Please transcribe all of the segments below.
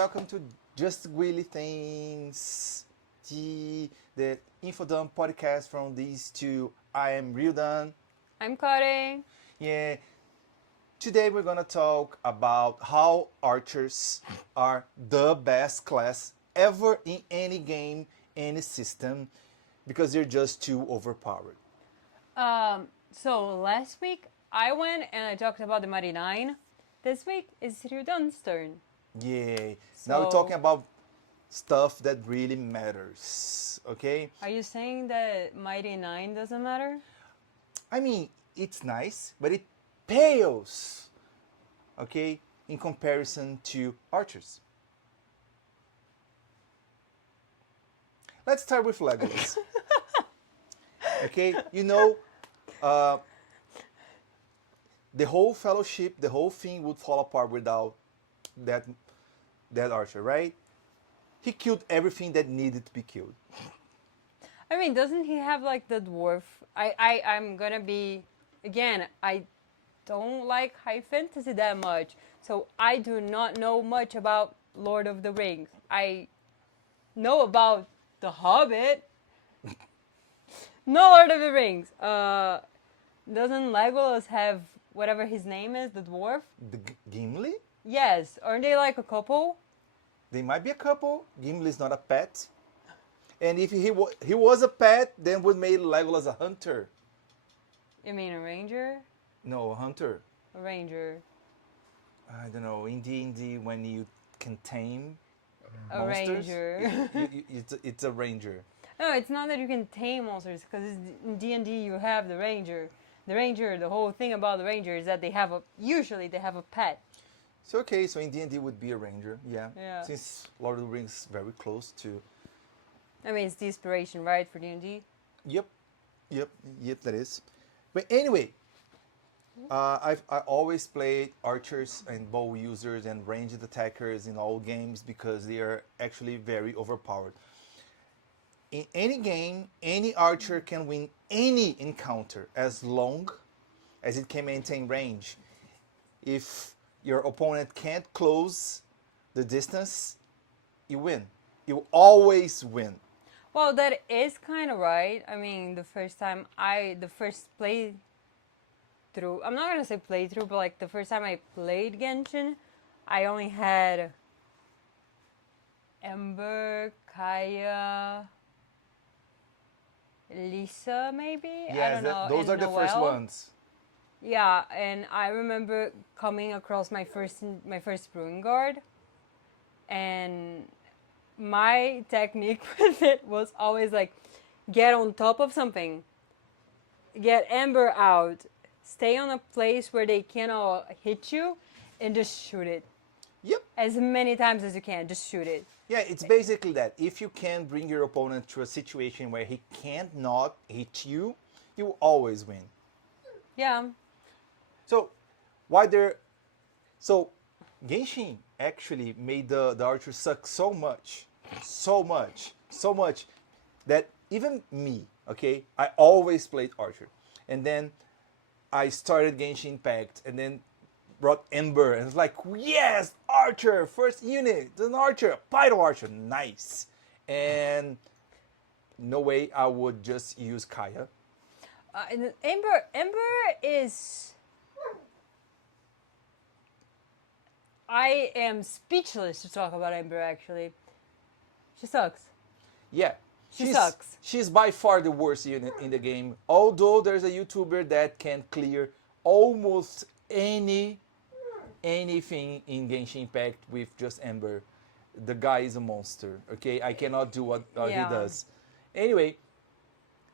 welcome to Just Willy Things, the Infodump podcast from these two. I am Ryudan. I'm Kare. Yeah, today we're gonna talk about how archers are the best class ever in any game, any system, because they're just too overpowered. So last week I went and I talked about the Mighty Nine. This week is Ryudan's turn. Yeah, now we're talking about stuff that really matters, okay? Are you saying that Mighty Nine doesn't matter? I mean, it's nice, but it pales, okay, in comparison to archers. Let's start with Legolas. Okay, the whole fellowship, the whole thing would fall apart without that archer, right? He killed everything that needed to be killed. I mean, doesn't he have like the dwarf? I'm gonna be, again, I don't like high fantasy that much. So I do not know much about Lord of the Rings. I know about The Hobbit. No Lord of the Rings. Doesn't Legolas have whatever his name is, the dwarf? The Gimli? Yes. Aren't they like a couple? They might be a couple. Gimli's not a pet. And if he was a pet, then would make Legolas a hunter. You mean a ranger? No, a hunter. A ranger. I don't know. In D&D, when you can tame A monsters, ranger. it's a ranger. No, it's not that you can tame monsters, because in D&D you have the ranger. The ranger, the whole thing about the ranger is that usually they have a pet. So okay, so in D&D would be a ranger, yeah. Yeah. Since Lord of the Rings is very close to. I mean, it's the inspiration, right, for D&D? Yep, that is. But anyway, I always played archers and bow users and ranged attackers in all games because they are actually very overpowered. In any game, any archer can win any encounter as long as it can maintain range. If your opponent can't close the distance, you win. You always win. Well, that is kind of right. I mean, the first playthrough, I'm not going to say playthrough, but like the first time I played Genshin, I only had Ember, Kaya, Lisa, maybe? Yes, I don't know. those and are the first Noelle. ones. Yeah, and I remember coming across my first brewing guard, and my technique with it was always like, get on top of something, get Ember out, stay on a place where they cannot hit you, and just shoot it. Yep. As many times as you can, just shoot it. Yeah, it's basically that. If you can bring your opponent to a situation where he can't not hit you, you always win. Yeah. So Genshin actually made the archer suck so much that even me, okay, I always played archer. And then I started Genshin Impact and then brought Ember and it's like, yes, archer, first unit, an archer, Pyro archer, nice. And no way I would just use Kaya. And Ember is... I am speechless to talk about Ember, actually. She sucks. Yeah. She sucks. She's by far the worst unit in the game. Although there's a YouTuber that can clear almost anything in Genshin Impact with just Ember. The guy is a monster, okay? I cannot do what he does. Anyway,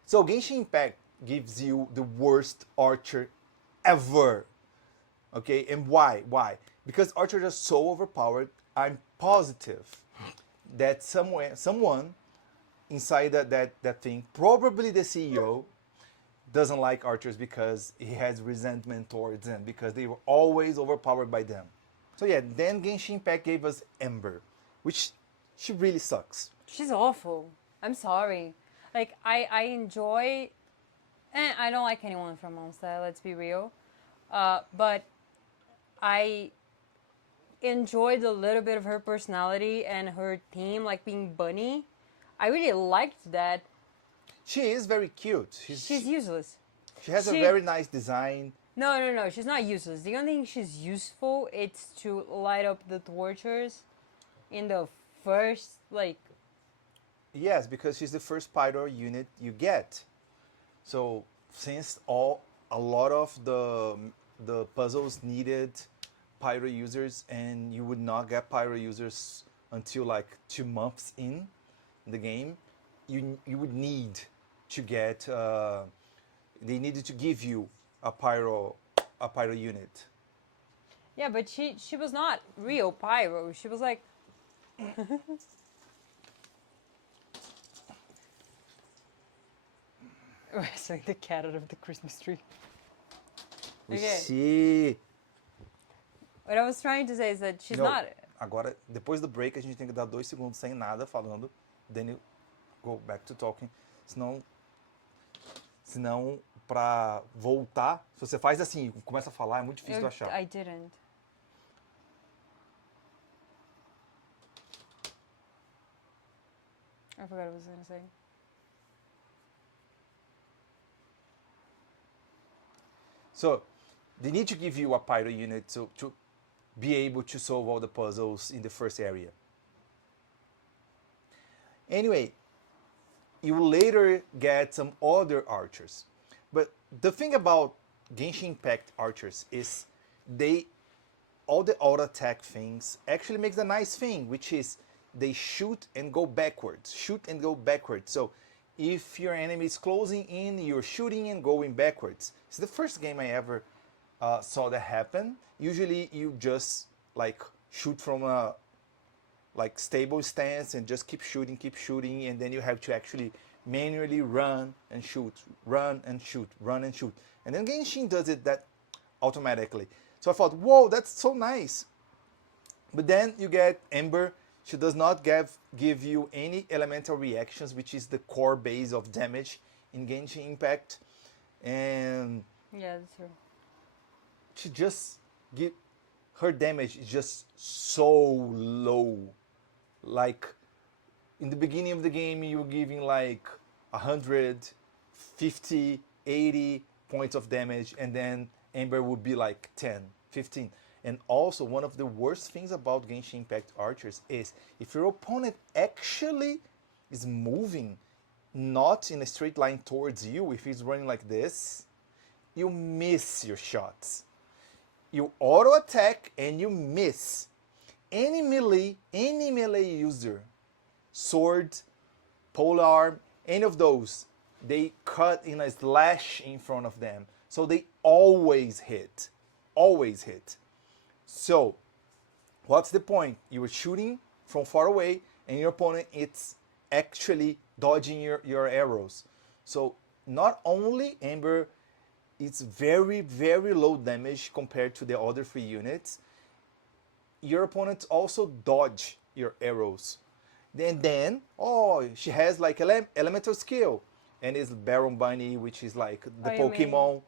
so Genshin Impact gives you the worst archer ever. Okay, and why? Why? Because archers are so overpowered. I'm positive that someone inside that thing, probably the CEO, doesn't like archers because he has resentment towards them because they were always overpowered by them. So yeah, then Genshin Impact gave us Ember, which she really sucks. She's awful. I'm sorry. Like, I enjoy... I don't like anyone from Monster, let's be real. But I enjoyed a little bit of her personality and her theme, like being bunny. I really liked that. She is very cute. She's useless. She has a she- very nice design. No. She's not useless. The only thing she's useful it's to light up the torches in the first like. Yes, because she's the first pyro unit you get. So since a lot of the puzzles needed pyro users, and you would not get pyro users until like 2 months in the game, you would need to get. They needed to give you a pyro unit. Yeah, but she was not real pyro. She was like. Wrestling the cat out of the Christmas tree. Okay. Vixe. What I was trying to say is that she's Não, not. agora, depois do break, a gente tem que dar 2 segundos sem nada falando. Then you go back to talking. Senão pra voltar, se você faz assim, começa a falar, é muito difícil de achar. I didn't. I forgot what I was gonna say. So, they need to give you a pyro unit to be able to solve all the puzzles in the first area. Anyway, you later get some other archers. But the thing about Genshin Impact archers is all the auto attack things actually makes a nice thing, which is they shoot and go backwards. Shoot and go backwards. So if your enemy is closing in, you're shooting and going backwards. It's the first game I ever saw that happen. Usually you just like shoot from a like stable stance and just keep shooting, and then you have to actually manually run and shoot, run and shoot, run and shoot. And then Genshin does it that automatically. So I thought, whoa, that's so nice. But then you get Ember. She does not give you any elemental reactions, which is the core base of damage in Genshin Impact. And Yeah, that's true. she just her damage is just so low. Like in the beginning of the game, you're giving like 150, 80 points of damage, and then Ember would be like 10, 15. And also, one of the worst things about Genshin Impact archers is if your opponent actually is moving not in a straight line towards you, if he's running like this, you miss your shots. You auto attack and you miss. Any melee user, sword, polearm, any of those, they cut in a slash in front of them. So they always hit. Always hit. So, what's the point? You were shooting from far away and your opponent is actually dodging your arrows. So, not only Ember, it's very, very low damage compared to the other 3 units. Your opponents also dodge your arrows. Then she has like elemental skill. And it's Baron Bunny, which is like the Oh, you mean Pokemon.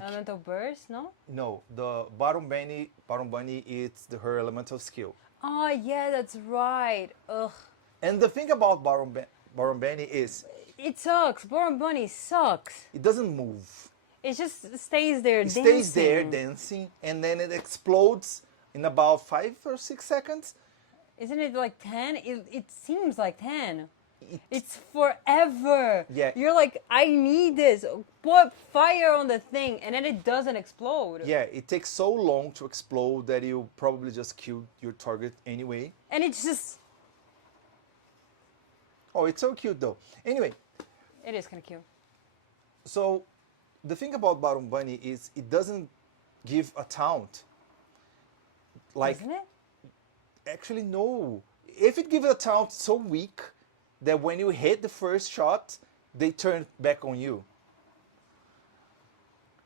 Elemental burst, no? No, the Baron Bunny is her elemental skill. Oh yeah, that's right. Ugh. And the thing about Baron Bunny is It sucks. Baron Bunny sucks. it doesn't move. It just stays there It dancing. stays there dancing, and then it explodes in about 5 or 6 seconds. Isn't it like 10? It seems like 10. It's forever. Yeah. You're like, I need this. Put fire on the thing, and then it doesn't explode. Yeah, it takes so long to explode that you probably just killed your target anyway. And it's just... Oh, it's so cute though. Anyway, It is kind of cute. so the thing about Baron Bunny is it doesn't give a taunt. Like, Isn't it? actually, no. If it gives a taunt so weak that when you hit the first shot, they turn back on you.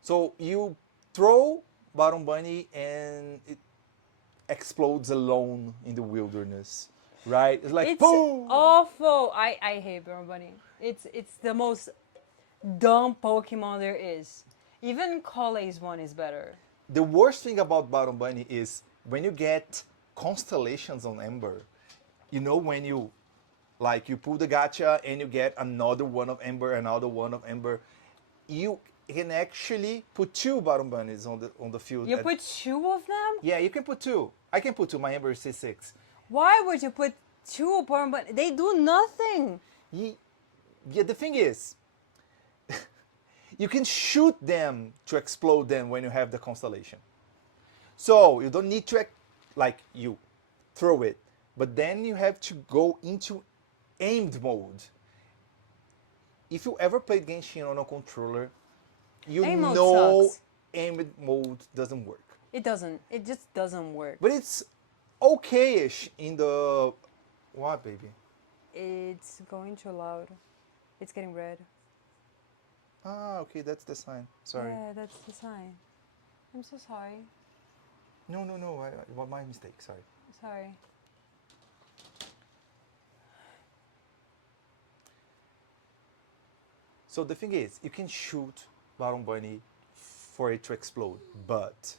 So you throw Baron Bunny and it explodes alone in the wilderness, right? It's like It's boom. awful. I hate Baron Bunny. It's the most dumb Pokemon there is. Even Colley's one is better. The worst thing about Baron Bunny is when you get constellations on Ember, you know when you pull the gacha and you get another one of Ember, another one of Ember, you can actually put 2 bottom bunnies on the field. You put 2 of them? Yeah, you can put 2. I can put 2. My Ember is C6. Why would you put 2 bottom bunnies? They do nothing. Yeah, the thing is, you can shoot them to explode them when you have the constellation. So you don't need to you throw it, but then you have to go into aimed mode. If you ever played Genshin on a controller, you Aim mode know sucks. aimed mode doesn't work. It doesn't. It just doesn't work. But it's okay-ish in the... What, baby? It's going too loud. It's getting red. Ah, okay, that's the sign. Sorry. Yeah, that's the sign. I'm so sorry. No. My mistake, sorry. Sorry. So the thing is, you can shoot Bottom Bunny for it to explode, but,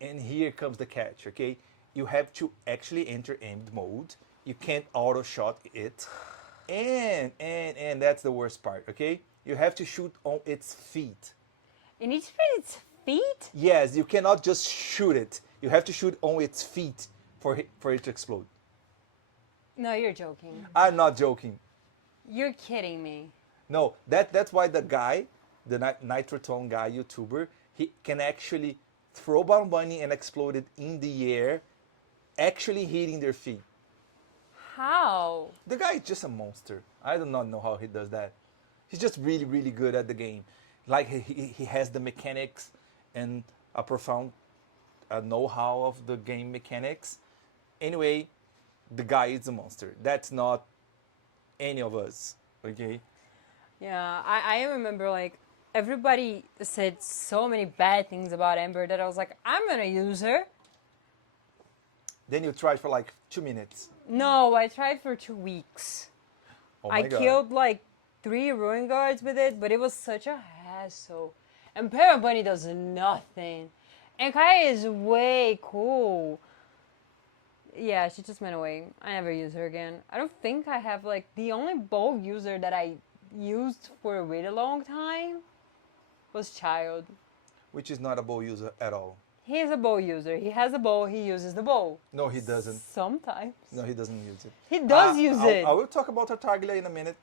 and here comes the catch, okay? You have to actually enter aimed mode. You can't auto shot it, and that's the worst part, okay? You have to shoot on its feet. It needs to be its feet? Yes, you cannot just shoot it. You have to shoot on its feet for it to explode. No, you're joking. I'm not joking. You're kidding me. No, that's why the guy, the Nitrotone guy, YouTuber, he can actually throw Bottom Bunny and explode it in the air, actually hitting their feet. How? The guy is just a monster. I do not know how he does that. He's just really, really good at the game. Like he has the mechanics and a profound know-how of the game mechanics. Anyway, the guy is a monster. That's not any of us, okay? Yeah, I remember like everybody said so many bad things about Ember that I was like, I'm gonna use her. Then you tried for like 2 minutes. No, I tried for 2 weeks. Oh my I God. killed like 3 ruin guards with it, but it was such a hassle. And Para Bunny does nothing. And Kaya is way cool. Yeah, she just went away. I never use her again. I don't think I have like the only bow user that I used for a really long time was Child. Which is not a bow user at all. He is a bow user. He has a bow. He uses the bow. No, he doesn't. Sometimes. No, he doesn't use it. He does use it. I will talk about Tartaglia in a minute.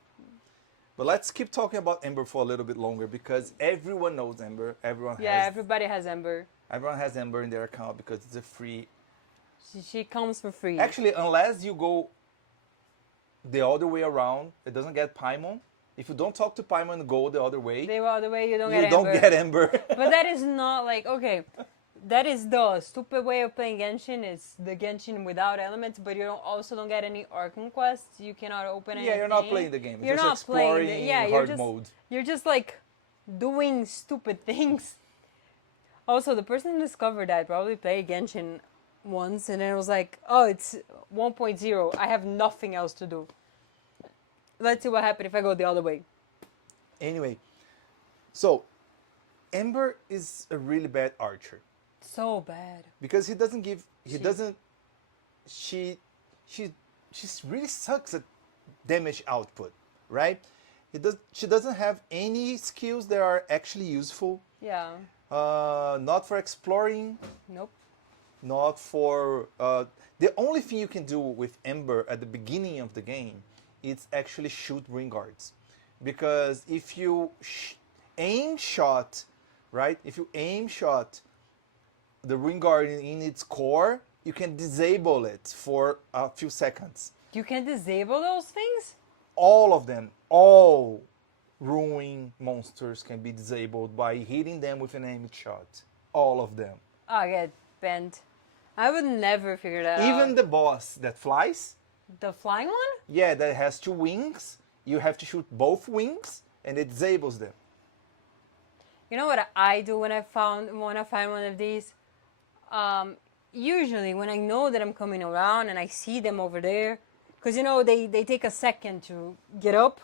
But let's keep talking about Ember for a little bit longer because everyone knows Ember. Everybody has Ember. Everyone has Ember in their account because it's a free. She comes for free. Actually, unless you go the other way around, it doesn't get Paimon. If you don't talk to Paimon and go the other way, the other way you don't you get don't Ember. get Ember. But that is not like, okay, that is the stupid way of playing Genshin. Is the Genshin without elements, but you also don't get any Archon quests. You cannot open anything. Yeah, you're not playing the game. You're just not exploring playing the, hard mode. You're just like doing stupid things. Also, the person who discovered that probably played Genshin once and then it was like, oh, it's 1.0. I have nothing else to do. Let's see what happens if I go the other way. Anyway, so Ember is a really bad archer. So bad. Because he doesn't give, she really sucks at damage output, right? She doesn't have any skills that are actually useful. Yeah. Not for exploring. Nope. Not for, the only thing you can do with Ember at the beginning of the game is actually shoot ring guards. Because if you aim shot, right? If you aim shot the ring guard in its core, you can disable it for a few seconds. You can disable those things? All of them, all ruin monsters can be disabled by hitting them with an aimed shot. All of them. I get bent. I would never figure that out. Even the boss that flies. The flying one? Yeah, that has 2 wings. You have to shoot both wings and it disables them. You know what I do when I find one of these? Usually when I know that I'm coming around and I see them over there, because you know they take a second to get up.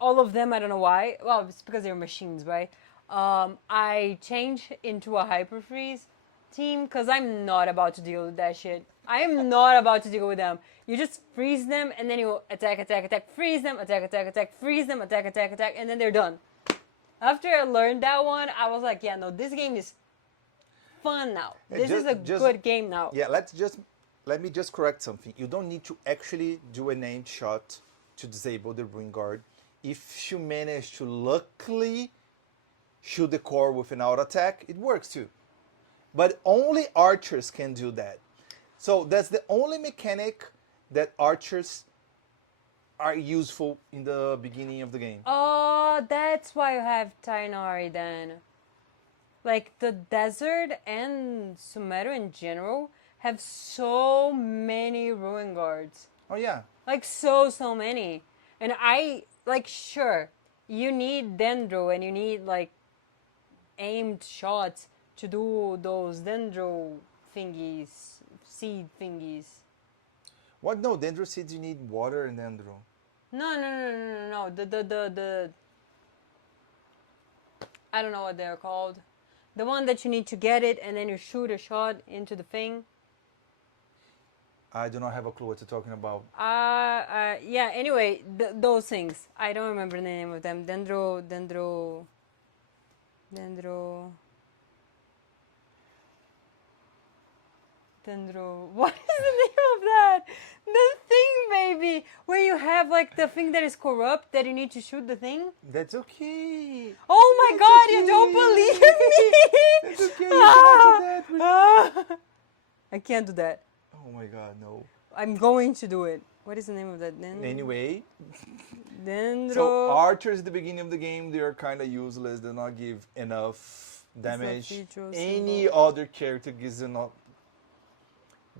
All of them, I don't know why. Well, it's because they're machines, right? I change into a hyper freeze team because I'm not about to deal with that shit. I am not about to deal with them. You just freeze them and then you attack, attack, attack, freeze them, attack, attack, attack, freeze them, attack, attack, attack, and then they're done. After I learned that one, I was like, yeah, no, this game is fun now. This is a good game now. Yeah, let me just correct something. You don't need to actually do an aimed shot to disable the Ruin Guard. If you manage to luckily shoot the core with an auto attack, it works too. But only archers can do that. So that's the only mechanic that archers are useful in the beginning of the game. Oh, that's why you have Tainari then. Like the desert and Sumeru in general have so many ruin guards. Oh yeah. Like so many. And I like sure you need dendro and you need like aimed shots to do those dendro thingies, seed thingies. What? No, dendro seeds you need water and dendro. No. The I don't know what they're called. The one that you need to get it and then you shoot a shot into the thing. I do not have a clue what you're talking about. Yeah, anyway, those things. I don't remember the name of them. Dendro. What is the name of that? The thing, baby. Where you have like the thing that is corrupt that you need to shoot the thing. That's okay. Oh my That's God, okay. you don't believe me. That's okay. You cannot do that. I can't do that. Oh my God, no. I'm going to do it. What is the name of that? Anyway, Dendro. so archers at the beginning of the game, they are kind of useless. They not give enough damage. Any other character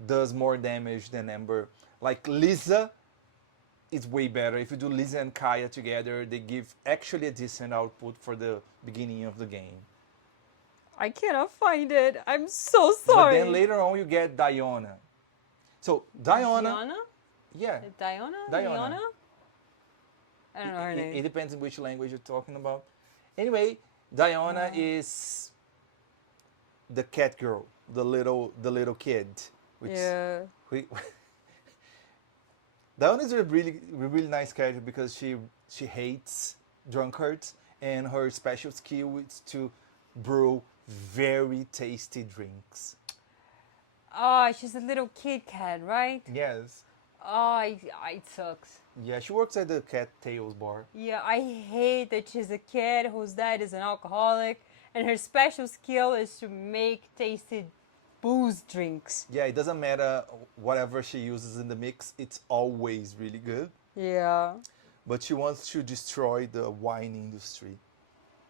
does more damage than Ember. Like Lisa is way better. If you do Lisa and Kaya together, they give actually a decent output for the beginning of the game. I cannot find it. I'm so sorry. But then later on you get Diona. So Diona? Yeah. Diona? Diona. I don't know her name. It depends on which language you're talking about. Anyway, Diona is the cat girl, the little kid. Which yeah. Diona is a really nice character because she hates drunkards and her special skill is to brew very tasty drinks. Oh, she's a little kid cat, right? Yes. Oh, it sucks. Yeah, she works at the Cat Tails bar. Yeah, I hate that she's a kid whose dad is an alcoholic and her special skill is to make tasty booze drinks. Yeah, it doesn't matter whatever she uses in the mix, it's always really good. Yeah. But she wants to destroy the wine industry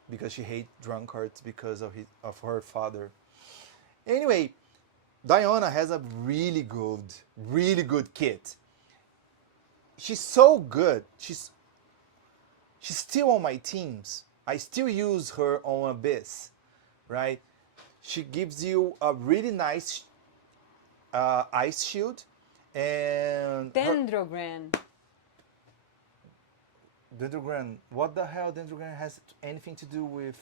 because she hates drunkards because of her father. Anyway, Diona has a really good kit. She's so good. She's still on my teams. I still use her on Abyss, right? She gives you a really nice ice shield and Dendrogran. Dendrogran. What the hell Dendrogran has anything to do with?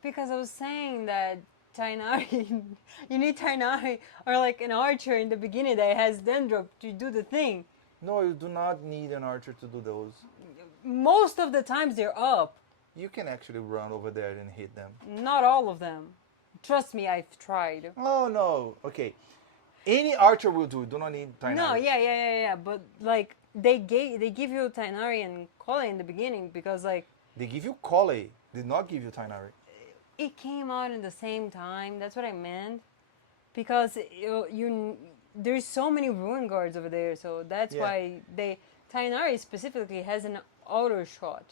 Because I was saying that Tainari, you need Tainari or like an archer in the beginning that has Dendro to do the thing. No, you do not need an archer to do those. Most of the times they're up. You can actually run over there and hit them. Not all of them. Trust me, I've tried. Oh no. Okay. Any archer will do. Do not need Tainari. No, yeah. But like they give you Tainari and Kole in the beginning because like they give you Kole. Did not give you Tainari. It came out in the same time. That's what I meant. Because there's so many ruin guards over there, so that's why Tainari specifically has an auto shot.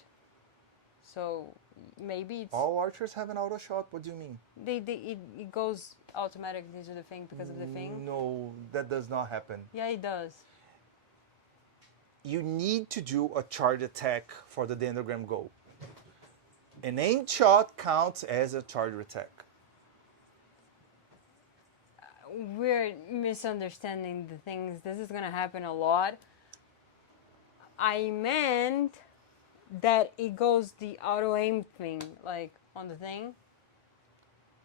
So maybe it's all archers have an auto shot. What do you mean? It goes automatically into the thing because of the thing. No, that does not happen. Yeah, it does. You need to do a charge attack for the Dendrogram go. An aimed shot counts as a charge attack. We're misunderstanding the things. This is gonna happen a lot. I meant that it goes the auto aim thing, like on the thing.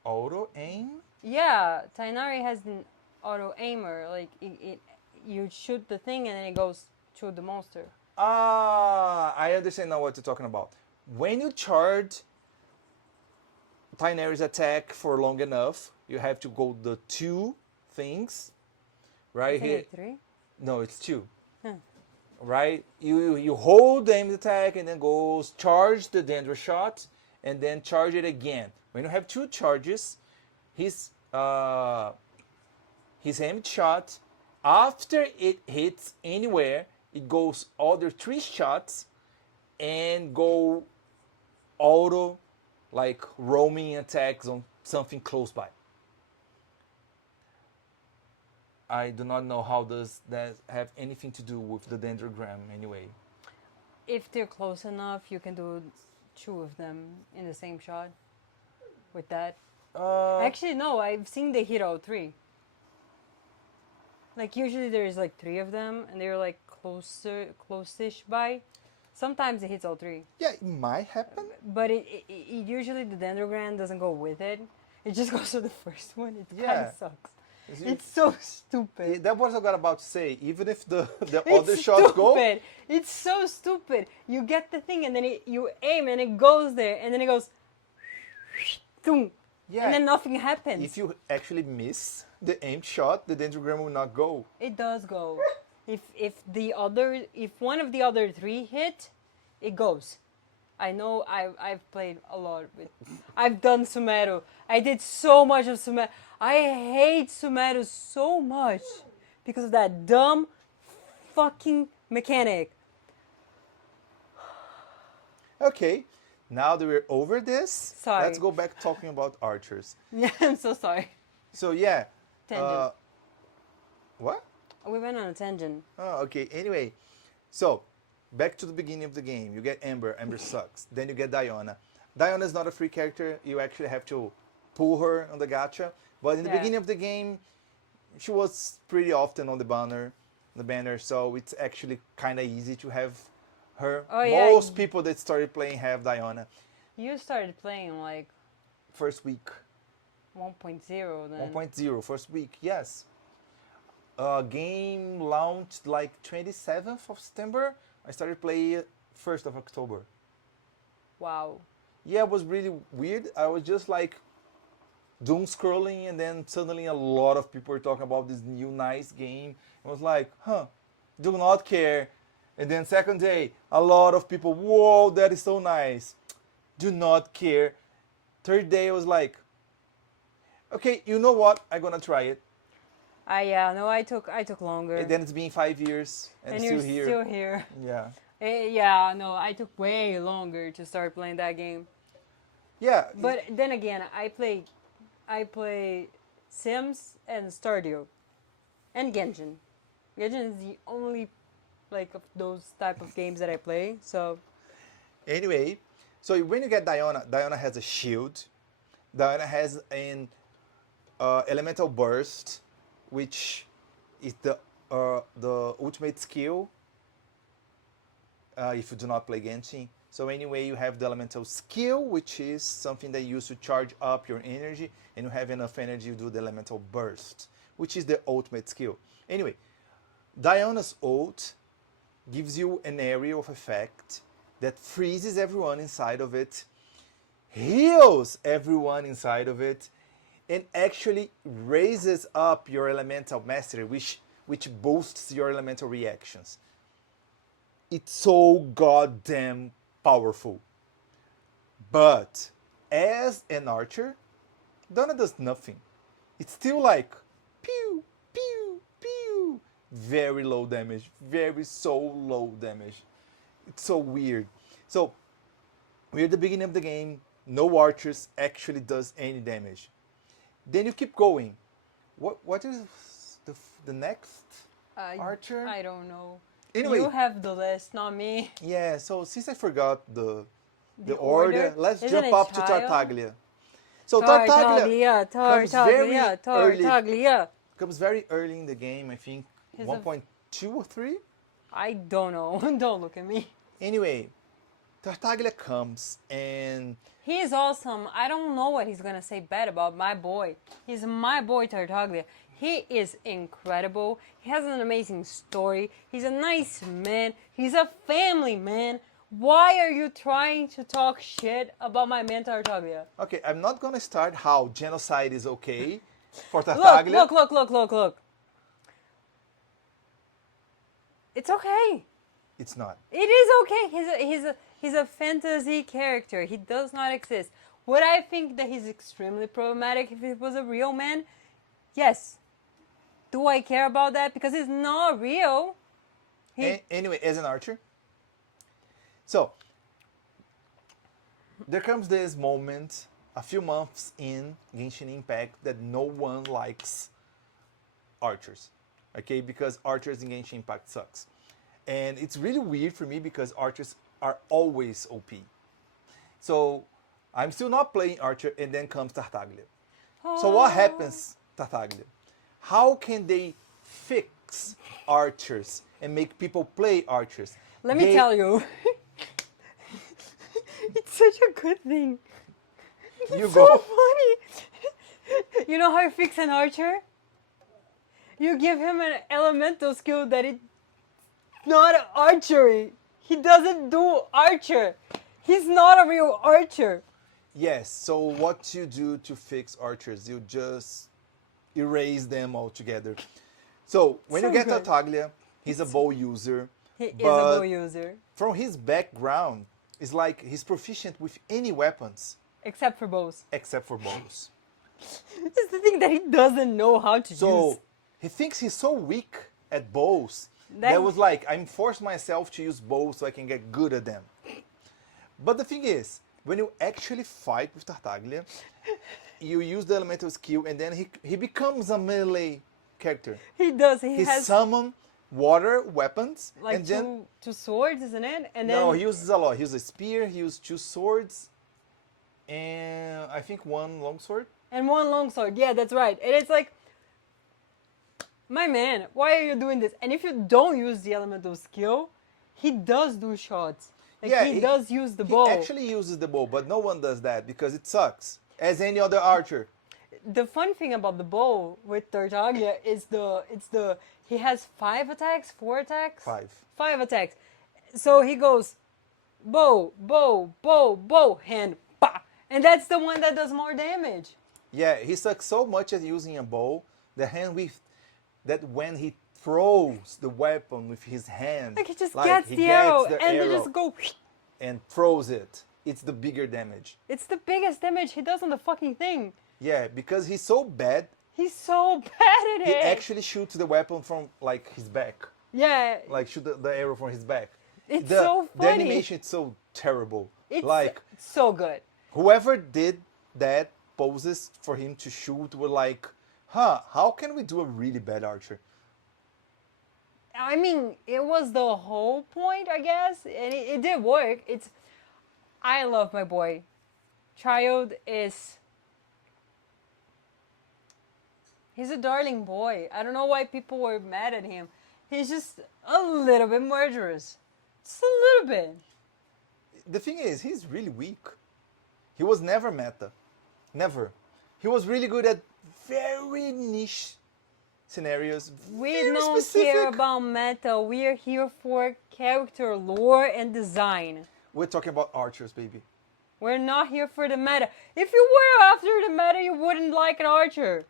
Auto aim? Yeah, Tainari has an auto aimer. Like you shoot the thing and then it goes to the monster. Ah, I understand now what you're talking about. When you charge Tinari's attack for long enough, you have to go the two things right Isn't here. it 3? No, it's two. Huh. Right? You hold the aim attack and then goes charge the Dendro shot and then charge it again. When you have two charges, his aimed shot, after it hits anywhere, it goes other three shots and go auto like roaming attacks on something close by. I do not know how does that have anything to do with the dendrogram anyway. If they're close enough, you can do 2 of them in the same shot with that. Actually, no, I've seen they hit all 3. Like usually there's like 3 of them and they're like close-ish by. Sometimes it hits all 3. Yeah, it might happen. But it usually the dendrogram doesn't go with it. It just goes to the first one. It kind Yeah. of sucks. It's so stupid. That was what I got about to say. Even if the It's other shots go, stupid. It's so stupid. You get the thing and then you aim and it goes there and then it goes, boom, yeah. and then nothing happens. If you actually miss the aimed shot, the dendrogram will not go. It does go. If one of the other 3 hit, it goes. I know I've played a lot with. I've done Sumeru. I did so much of Sumeru. I hate Sumeru so much because of that dumb fucking mechanic. Okay, now that we're over this, Sorry. let's go back talking about archers. Yeah, I'm so sorry. So yeah, Tangent. what? We went on a tangent. Oh, okay. Anyway, so back to the beginning of the game. You get Amber. Amber sucks. Then you get Diona. Diona is not a free character. You actually have to pull her on the gacha. But in the Yeah. beginning of the game, she was pretty often on the banner. So it's actually kind of easy to have her. Oh, yeah. Most people that started playing have Diona. You started playing like First week. 1.0 then. 1.0, first week, yes. Game launched like 27th of September. I started playing 1st of October. Wow. Yeah, it was really weird. I was just like doom scrolling and then suddenly a lot of people were talking about this new nice game. I was like, do not care. And then second day, a lot of people, whoa, that is so nice. Do not care. Third day, I was like, okay, you know what? I'm gonna try it. I took longer. And then it's been 5 years and, and still you're here. still here. Yeah. Yeah, no, I took way longer to start playing that game. Yeah. But then again, I play Sims and Stardew and Genshin. Genshin is the only like of those type of games that I play. So Anyway, so when you get Diona has a shield. Diona has an elemental burst, which is the ultimate skill if you do not play Genshin. So anyway, you have the elemental skill, which is something that you use to charge up your energy, and you have enough energy, you do the elemental burst, which is the ultimate skill. Anyway, Diona's ult gives you an area of effect that freezes everyone inside of it, heals everyone inside of it, and actually raises up your elemental mastery, which boosts your elemental reactions. It's so goddamn powerful. But as an archer, Donna does nothing. It's still like pew, pew, pew. Very low damage. Very so low damage. It's so weird. So we're at the beginning of the game. No archers actually does any damage. Then you keep going. What is the next archer? I don't know. Anyway, You have the list, not me. yeah, so since I forgot the order, order? let's Isn't jump it up to child? Tartaglia. So Tartaglia Tartaglia. comes very early in the game, I think He's a- 1.2 or 3. I don't know. Don't look at me. Anyway, Tartaglia comes and He is awesome. I don't know what he's gonna say bad about my boy. He's my boy Tartaglia. He is incredible. He has an amazing story. He's a nice man. He's a family man. Why are you trying to talk shit about my man Tartaglia? okay, I'm not gonna start how genocide is okay for Tartaglia. Look. It's okay. It's not. It is okay. He's a fantasy character. He does not exist. Would I think that he's extremely problematic if he was a real man? Yes. Do I care about that? Because he's not real. Anyway, as an archer. So, there comes this moment a few months in Genshin Impact that no one likes archers. Okay, because archers in Genshin Impact sucks. And it's really weird for me because archers are always OP. So I'm still not playing archer and then comes Tartaglia. So what happens, Tartaglia? How can they fix archers and make people play archers? Let me tell you. It's such a good thing. You It's go. so funny. You know how you fix an archer? You give him an elemental skill that it's not archery. He doesn't do archer. He's not a real archer. Yes, so what you do to fix archers, you just erase them altogether. So when So you get good. Tartaglia, he's a bow user. He is a but bow user. from his background, it's like he's proficient with any weapons Except for bows. except for bows. It's the thing that he doesn't know how to So use. he thinks he's so weak at bows That- that was like, I'm forcing myself to use bows so I can get good at them. But the thing is, when you actually fight with Tartaglia, you use the elemental skill and then he becomes a melee character. He does. He He has summon water weapons like and then two swords, isn't it? And no, then he uses a lot. He uses a spear, he uses 2 swords, and I think 1 longsword. and one longsword. Yeah, that's right. And it's like, my man, why are you doing this? And if you don't use the elemental skill, he does do shots. Like Yeah, he does use the He bow. actually uses the bow, but no one does that because it sucks. As any other archer. The fun thing about the bow with Tartaglia is he has 5 attacks, 4 attacks, 5. 5 attacks. So he goes bow, hand, pa, and that's the one that does more damage. Yeah, he sucks so much at using a bow that when he throws the weapon with his hand, Like he just like, gets he the arrow the and they arrow just go. and throws it, it's the bigger damage. It's the biggest damage he does on the fucking thing. Yeah, because he's so bad, He's so bad at he it. actually shoots the weapon from like his back, Yeah, like shoot the arrow from his back. it's the, so The funny. animation is so terrible. It's like so good. whoever did that poses for him to shoot were like, how can we do a really bad archer? I mean, it was the whole point, I guess, and it did work. I love my boy. Child he's a darling boy. I don't know why people were mad at him. He's just a little bit murderous. Just a little bit. The thing is, he's really weak. He was never meta. Never. He was really good at very niche scenarios. We very don't specific. care about meta. We are here for character lore and design. We're talking about archers, baby. We're not here for the meta. If you were after the meta, you wouldn't like an archer.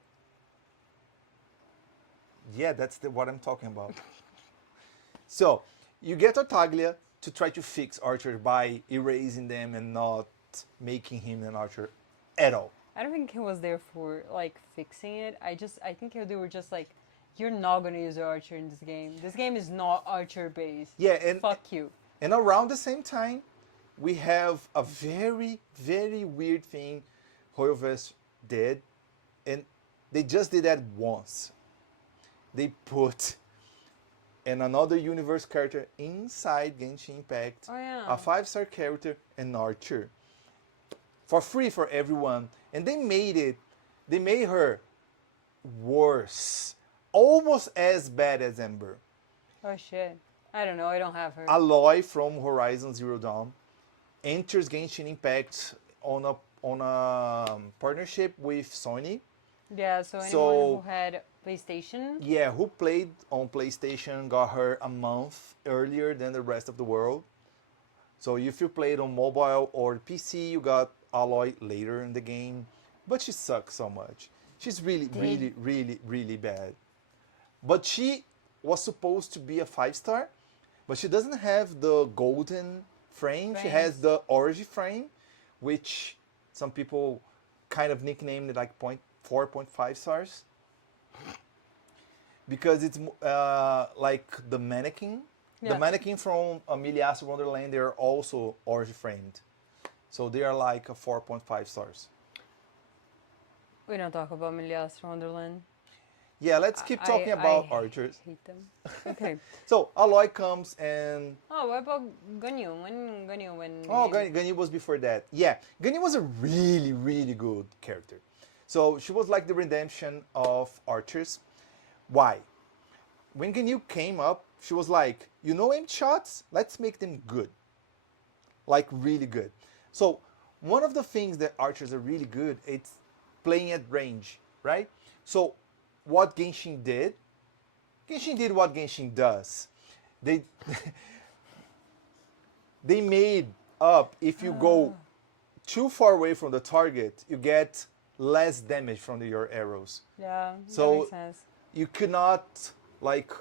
Yeah, that's what I'm talking about. So, you get Tartaglia to try to fix Archer by erasing them and not making him an Archer at all. I don't think he was there for like fixing it. I think they were just like, you're not gonna use an archer in this game. This game is not archer based. Yeah, and Fuck you. And around the same time, we have a very, very weird thing Royalverse did, and they just did that once. They put another universe character inside Genshin Impact, Oh, yeah. a 5-star character, an archer, for free for everyone, and they made her worse, almost as bad as Ember. Oh shit. I don't know. I don't have her. Aloy from Horizon Zero Dawn enters Genshin Impact on a partnership with Sony. Yeah, so anyone So- who had PlayStation, Yeah, who played on PlayStation got her a month earlier than the rest of the world. So if you played on mobile or PC, you got Aloy later in the game. But she sucks so much. She's really, really, really, really bad. But she was supposed to be a 5-star, but she doesn't have the golden frame. She has Frames. the orange frame, which some people kind of nicknamed it like 4.5 stars. Because it's like the mannequin. The Yeah. mannequin from Milias Wonderland, they're also orange framed. So they are like a 4.5 stars. we don't talk about Milias Wonderland. Yeah, let's keep talking about archers. hate them. Okay. So Aloy comes and Oh, what about Ganyu? When oh, Ganyu was before that. Yeah, Ganyu was a really, really good character. So she was like the redemption of archers. Why? When Ganyu came up, she was like, you know aim shots? Let's make them good. Like really good. So one of the things that archers are really good, it's playing at range, right? So what Genshin did what Genshin does. They they made up if you go too far away from the target, you get less damage from your arrows. Yeah, So- that makes sense. You could not like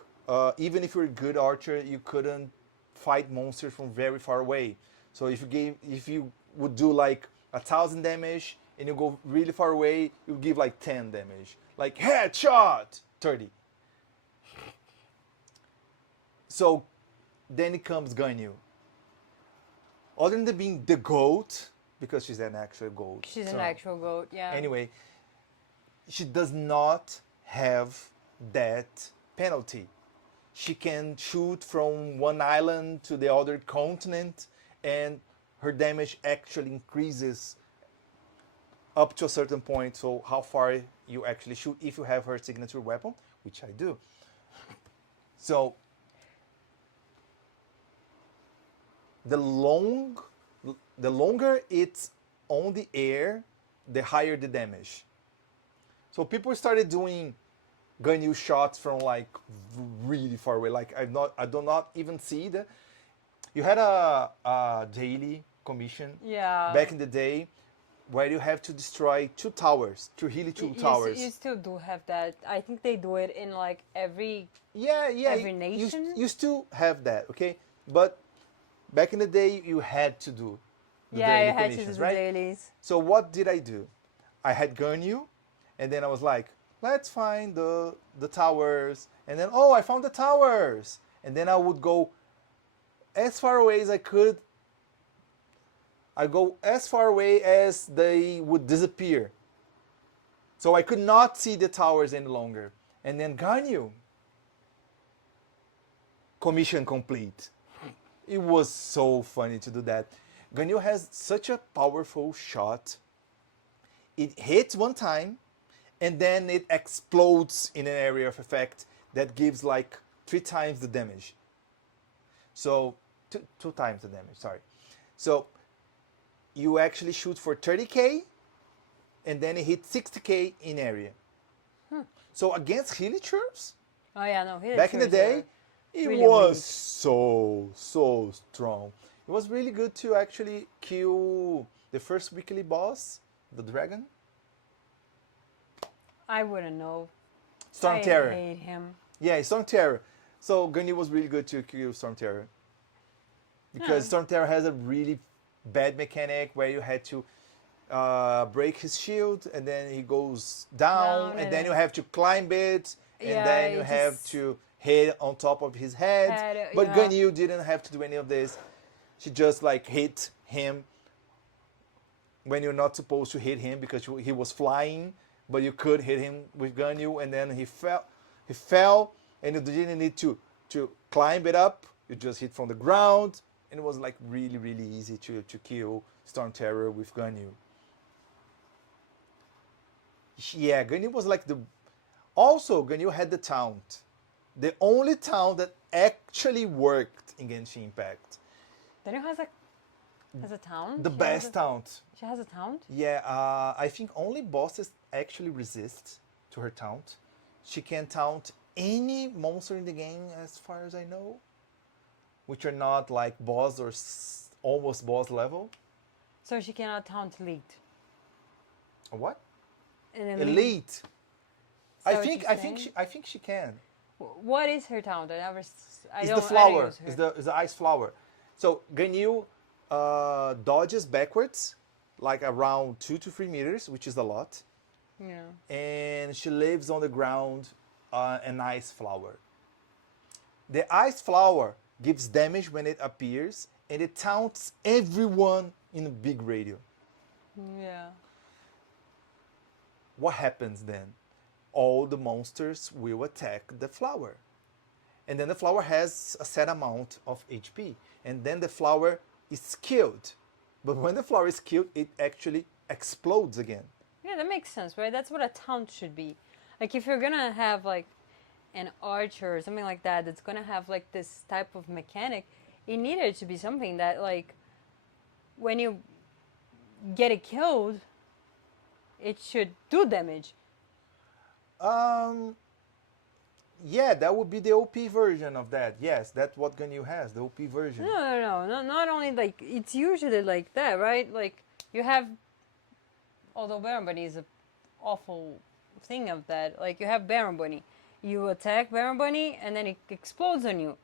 even if you're a good archer, you couldn't fight monsters from very far away. So if you would do like 1,000 damage and you go really far away, you give like 10 damage. Like headshot 30. So then it comes Ganyu. Other than being the goat, because she's an actual goat. She's so- an actual goat. Yeah. Anyway, she does not have that penalty. She can shoot from one island to the other continent, and her damage actually increases up to a certain point. So how far you actually shoot if you have her signature weapon, which I do. So the longer it's on the air, the higher the damage. So people started doing Ganyu shots from like really far away. Like I do not even see that. You had a daily commission Yeah. back in the day where you have to destroy 2 towers, to heal 2 towers. You still do have that. I think they do it in like every. Yeah, every nation? You still have that, okay? But back in the day, you had to do the Yeah, daily you had to do commissions, the right? dailies. So what did I do? I had Ganyu, and then I was like, let's find the towers. And then, oh, I found the towers. And then I would go as far away as I could. I go as far away as they would disappear. So I could not see the towers any longer. And then Ganyu, commission complete. It was so funny to do that. Ganyu has such a powerful shot. It hits one time, and then it explodes in an area of effect that gives like 3 times the damage. So, two times the damage, sorry. So, you actually shoot for 30k, and then it hits 60k in area. So, against Hilichurls, Oh yeah, no. back in the day, it really was weak. so strong. It was really good to actually kill the first weekly boss, the dragon. I wouldn't know. Storm I Terror. hate him. Yeah, Storm Terror. So Ganyu was really good to kill Storm Terror. Because Yeah. Storm Terror has a really bad mechanic where you had to break his shield, and then he goes down, and then you have to climb it, and Yeah, then you you have just- to hit on top of his head. But yeah. Ganyu didn't have to do any of this. She just like hit him when you're not supposed to hit him because he was flying, but you could hit him with Ganyu, and then he fell, and you didn't need to climb it up. You just hit from the ground, and it was like really, really easy to kill Storm Terror with Ganyu. Yeah, Ganyu was like the... Also, Ganyu had the taunt. The only taunt that actually worked in Genshin Impact. Then it has like Has a taunt? The best taunt. She has a taunt? Yeah, I think only bosses actually resist to her taunt. She can taunt any monster in the game, as far as I know, which are not like boss or almost boss level. So she cannot taunt elite. A what? An Elite. I what think you're I think saying? I think she can. What is her taunt? I never. I It's don't. the flower. I don't use her. It's the ice flower. So Ganyu dodges backwards, like around 2 to 3 meters, which is a lot, Yeah. and she lives on the ground, an ice flower. The ice flower gives damage when it appears, and it taunts everyone in a big radio. Yeah. What happens then? All the monsters will attack the flower. And then the flower has a set amount of HP. And then the flower is killed. But when the flower is killed, it actually explodes again. Yeah, that makes sense, right? That's what a taunt should be. Like if you're gonna have like an archer or something like that that's gonna have like this type of mechanic, it needed to be something that like when you get it killed, it should do damage. Yeah, that would be the OP version of that. Yes, that's what Ganyu has, the OP version. No. Not only like it's usually like that, right? Like you have, although Baron Bunny is a awful thing of that. Like you have Baron Bunny, you attack Baron Bunny, and then it explodes on you.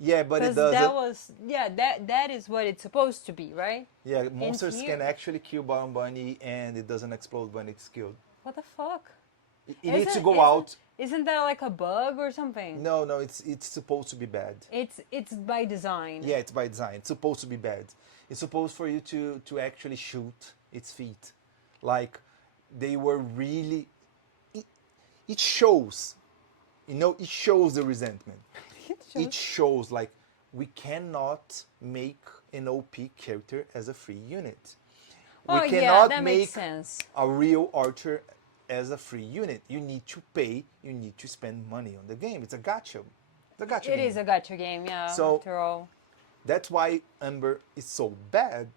Yeah, but it Because doesn't. that is what it's supposed to be, right? Yeah, monsters here- can actually kill Baron Bunny and it doesn't explode when it's killed. What the fuck? It needs to Isn't- go isn't- out. Isn't that like a bug or something? No, it's supposed to be bad. It's by design. Yeah, it's by design. It's supposed to be bad. It's supposed for you to actually shoot its feet. Like they were really it shows. It shows the resentment. It shows like we cannot make an OP character as a free unit. Oh We yeah, cannot that make makes sense. a real archer as a free unit. You need to pay, you need to spend money on the game. It's a gacha. It's a gacha It game. is a gacha game, yeah. So- after all, That's why Amber is so bad.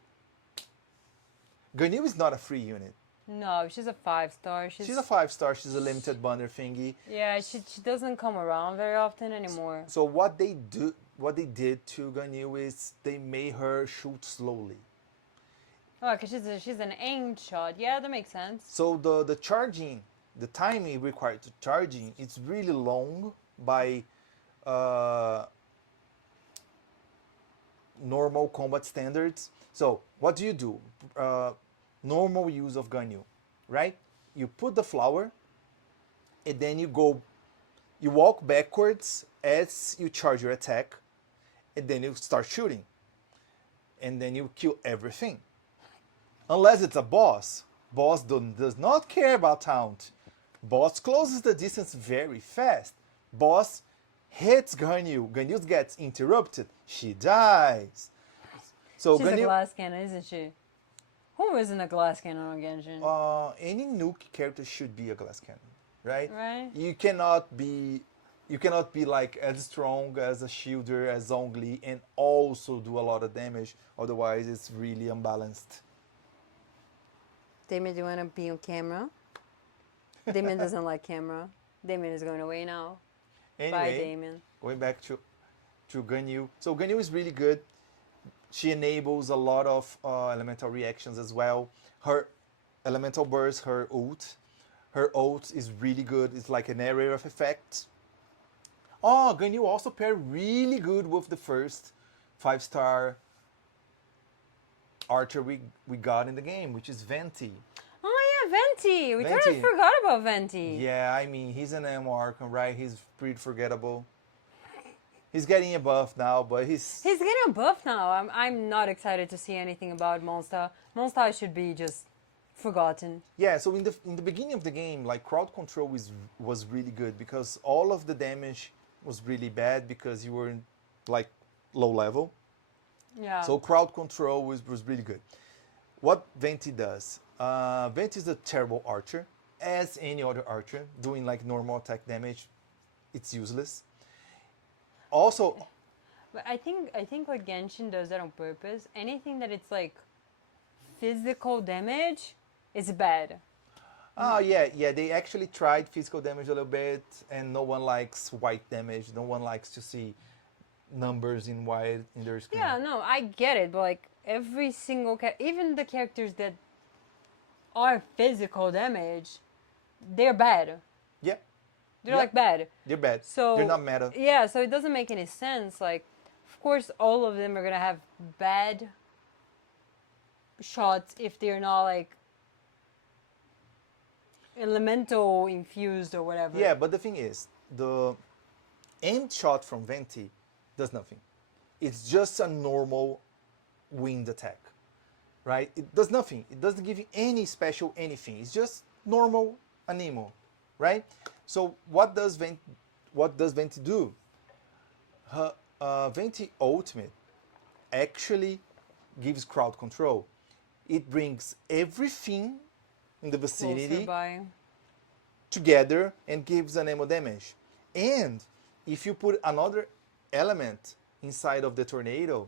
Ganyu is not a free unit. no, she's a 5-star. She's a 5-star. She's a limited banner thingy. Yeah, she doesn't come around very often anymore. So what they did to Ganyu is they made her shoot slowly. Oh, because she's an aimed shot. Yeah, that makes sense. So the charging, the timing required to charging, it's really long by normal combat standards. So what do? Normal use of Ganyu, right? You put the flower, and then you walk backwards as you charge your attack, and then you start shooting, and then you kill everything. Unless it's a boss. Boss does not care about taunt. Boss closes the distance very fast. Boss hits Ganyu. Ganyu gets interrupted. She dies. So She's a Ganyu, glass cannon, isn't she? Who isn't a glass cannon on Genshin? any nuke character should be a glass cannon, right? Right. You cannot be like as strong as a shielder as Zhongli and also do a lot of damage. Otherwise, it's really unbalanced. Damien, do you want to be on camera? Damien doesn't like camera. Damien is going away now. Bye, Anyway, Damien. going back to Ganyu. So Ganyu is really good. She enables a lot of elemental reactions as well. Her elemental burst, her ult. Her ult is really good. It's like an area of effect. Oh, Ganyu also pair really good with the first 5-star archer we got in the game, which is Venti. Oh yeah, Venti. We Venti. totally forgot about Venti. Yeah, I mean, he's an M Arkham, right? He's pretty forgettable. He's getting a buff now, but he's He's getting a buff now. I'm not excited to see anything about Monster. Monster should be just forgotten. yeah. So in the beginning of the game, like crowd control was really good because all of the damage was really bad because you were in like low level. Yeah. So crowd control was really good. What Venti does, Venti is a terrible archer, as any other archer, doing like normal attack damage, it's useless. Also, But I think like Genshin does that on purpose. Anything that it's like physical damage is bad. Oh yeah. They actually tried physical damage a little bit, and no one likes white damage. No one likes to see numbers in white in their screen. Yeah, no, I get it, but like every single even the characters that are physical damage, they're bad. Yeah, They're Yeah. like bad. they're bad. So They're not meta. Yeah, so it doesn't make any sense. Like, of course, all of them are gonna have bad shots if they're not like elemental infused or whatever. Yeah, but the thing is, the aimed shot from Venti does nothing. It's just a normal wind attack, right? It does nothing. It doesn't give you any special anything. It's just normal anemo, right? So what does Venti do? Venti Ultimate actually gives crowd control. It brings everything in the Closer vicinity by. together and gives an ammo damage. And if you put another element inside of the tornado,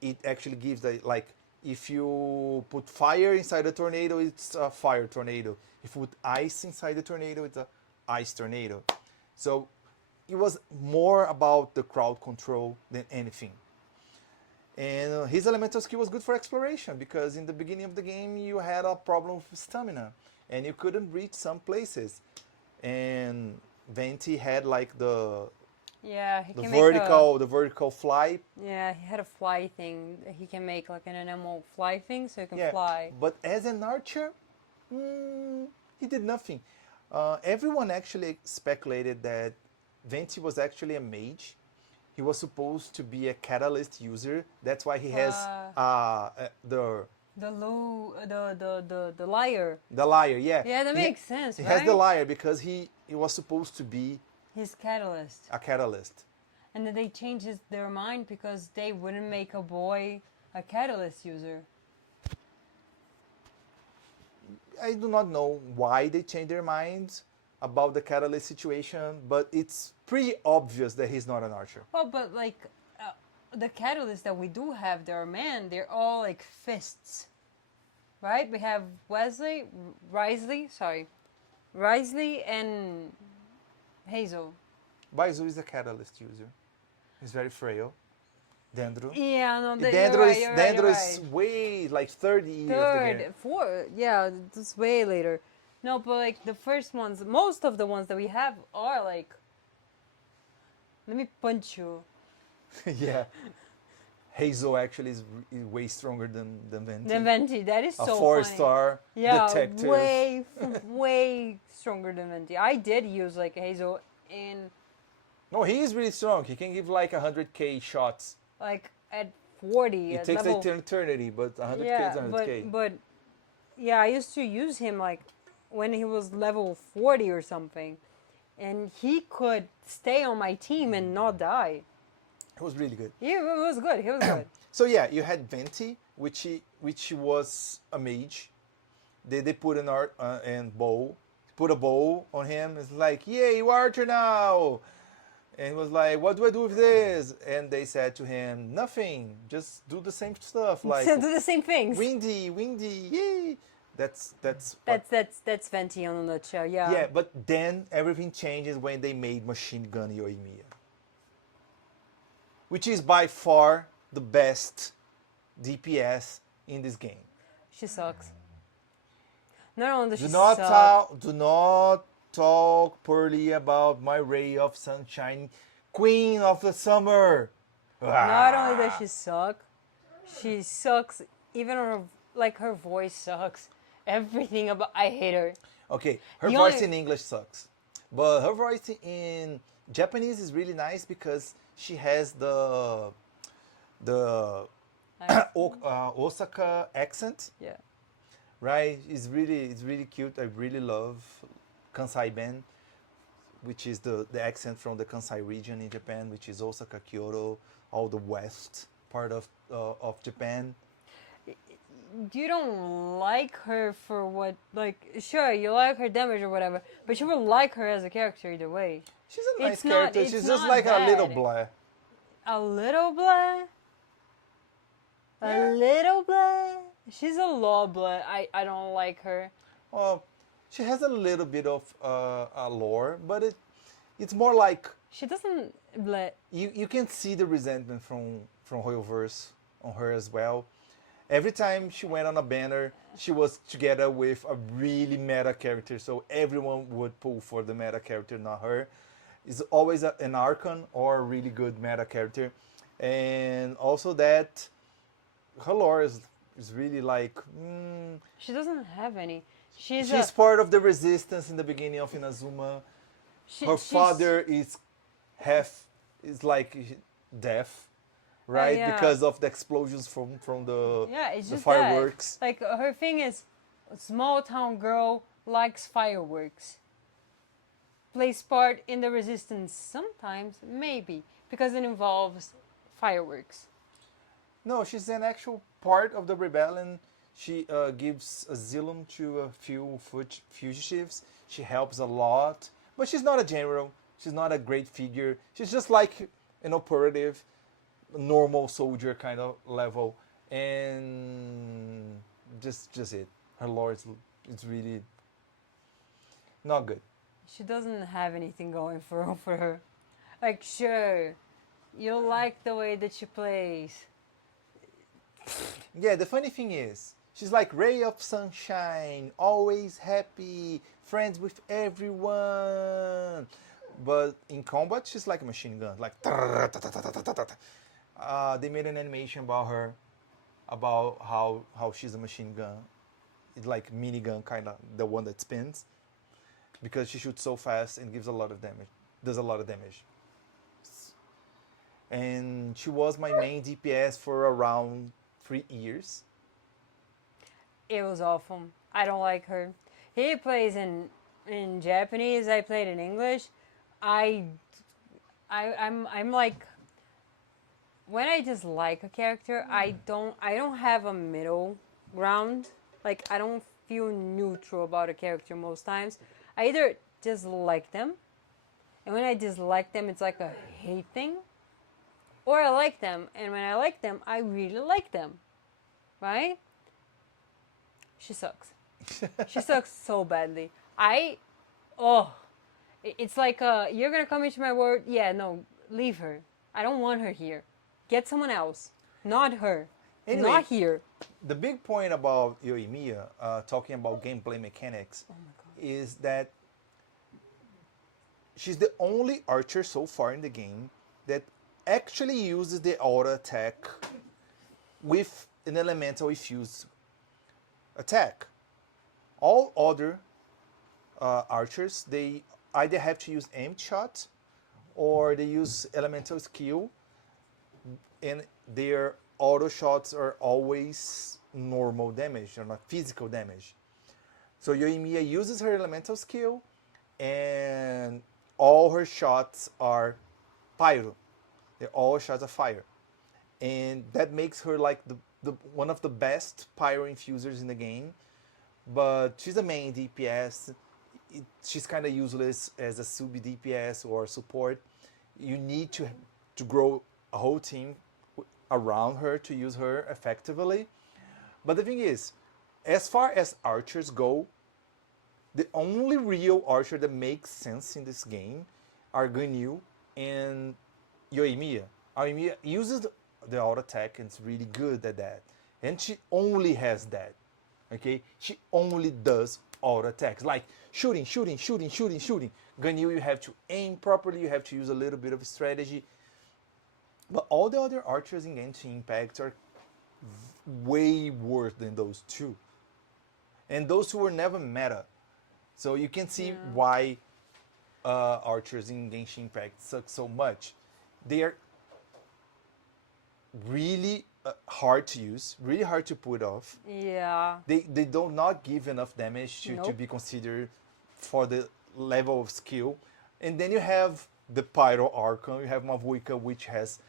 it actually gives like if you put fire inside the tornado, it's a fire tornado. If you put ice inside the tornado, it's a ice tornado. So it was more about the crowd control than anything. And his elemental skill was good for exploration because in the beginning of the game you had a problem with stamina and you couldn't reach some places. And Venti had like the Yeah, he can the vertical fly. make a. Yeah, he had a fly thing. He can make like an animal fly thing, so he can Yeah, fly. but as an archer, he did nothing. Everyone actually speculated that Venti was actually a mage. He was supposed to be a catalyst user. That's why he has the The lyre. lyre. Yeah. Yeah, that He- makes sense, He right? has the lyre because he was supposed to be His catalyst. a catalyst. And then they changed their mind because they wouldn't make a boy a catalyst user. I do not know why they changed their minds about the catalyst situation, but it's pretty obvious that he's not an archer. Well, but like the catalysts that we do have, they're all like fists, right? We have Risley and Hazel. Baizu is a catalyst user. He's very frail. Dendro. Yeah, no, Dendro is way like 30 years. Third, fourth, yeah, it's way later. No, but like the first ones, most of the ones that we have are like, let me punch you. Yeah. Hazel actually is way stronger than Venti. Than Venti, that is A so 4-star Yeah, detective. way stronger than Venti. I did use like Hazel in No, he is really strong. He can give like 100k shots. like at 40. It at takes level, an eternity, but 100k yeah, is 100k. but yeah, I used to use him like when he was level 40 or something, and he could stay on my team and not die. It was really good. He was good. He was good. So yeah, you had Venti, which was a mage. They put an art and bow, put a bow on him. It's like, yay, you archer now. And he was like, what do I do with this? And they said to him, nothing. Just do the same stuff. Like So do the same things. windy, yay. That's That's Venti in a nutshell. Yeah. yeah. But then everything changes when they made Machine Gun Yoimiya, which is by far the best DPS in this game. She sucks. Not only does Do she not suck. do not talk poorly about my ray of sunshine, queen of the summer. Not only does she sucks. Even her voice sucks. Everything about I hate her. Okay, her The voice only- in English sucks, but her voice in Japanese is really nice because she has the Osaka accent, Yeah. right? It's really cute. I really love Kansai Ben, which is the accent from the Kansai region in Japan, which is Osaka, Kyoto, all the west part of Japan. You don't like her for what, like, sure, you like her damage or whatever, but you would like her as a character either way. She's a nice It's not- character. it's She's just not like a little bad. blah. a little blah. A little blah. She's a low blah. I don't like her. Well, she has a little bit of a lore, but it's more like She doesn't blah. you can see the resentment from Royalverse on her as well. Every time she went on a banner, she was together with a really meta character, so everyone would pull for the meta character, not her. It's always an Archon or a really good meta character, and also that her lore is really like She doesn't have any. She's she's part of the resistance in the beginning of Inazuma. Her she's- father is like deaf, right? yeah. Because of the explosions from the Yeah, it's the just fireworks. that. Like her thing is, a small town girl likes fireworks. Plays part in the resistance sometimes, maybe because it involves fireworks. No, she's an actual part of the rebellion. She gives asylum to a few fugitives. She helps a lot, but she's not a general. She's not a great figure. She's just like an operative, normal soldier kind of level, and just it. Her lore is really not good. She doesn't have anything going for her. Like sure, you like the way that she plays. Yeah, the funny thing is, she's like ray of sunshine, always happy, friends with everyone. But in combat, she's like a machine gun, like. They made an animation about her, about how she's a machine gun. It's like minigun kind of the one that spins, because she shoots so fast and gives a lot of damage. Does a lot of damage. And she was my main DPS for around 3 years. It was awful. I don't like her. He plays in Japanese. I played in English. I'm like when I dislike a character, I don't have a middle ground. Like I don't feel neutral about a character most times. I either dislike them, and when I dislike them, it's like a hate thing, or I like them, and when I like them, I really like them, right? She sucks. She sucks so badly. It's like you're gonna come into my world. Yeah, no, leave her. I don't want her here. Get someone else, not her, Anyway, not here. The big point about Yoimiya, talking about gameplay mechanics, is that she's the only archer so far in the game that actually uses the auto attack with an elemental infused attack. All other archers, they either have to use aim shot or they use elemental skill, and their auto shots are always normal damage or not physical damage. So Yoimiya uses her elemental skill, and all her shots are pyro. They're all shots of fire, and that makes her like the one of the best pyro infusers in the game. But she's a main DPS. She's kind of useless as a sub DPS or support. You need to grow a whole team around her to use her effectively. But the thing is, as far as archers go, the only real archer that makes sense in this game are Ganyu and Yoimiya. Yoimiya uses the auto attack and is really good at that. And she only has that. Okay? She only does auto attacks. Like shooting. Ganyu, you have to aim properly, you have to use a little bit of strategy. But all the other archers in Genshin Impact are way worse than those two. And those two were never meta. So you can see why archers in Genshin Impact suck so much. They are really hard to use, really hard to put off. Yeah. They do not give enough damage to Nope. be considered for the level of skill. And then you have the Pyro Archon, you have Mavuika, which has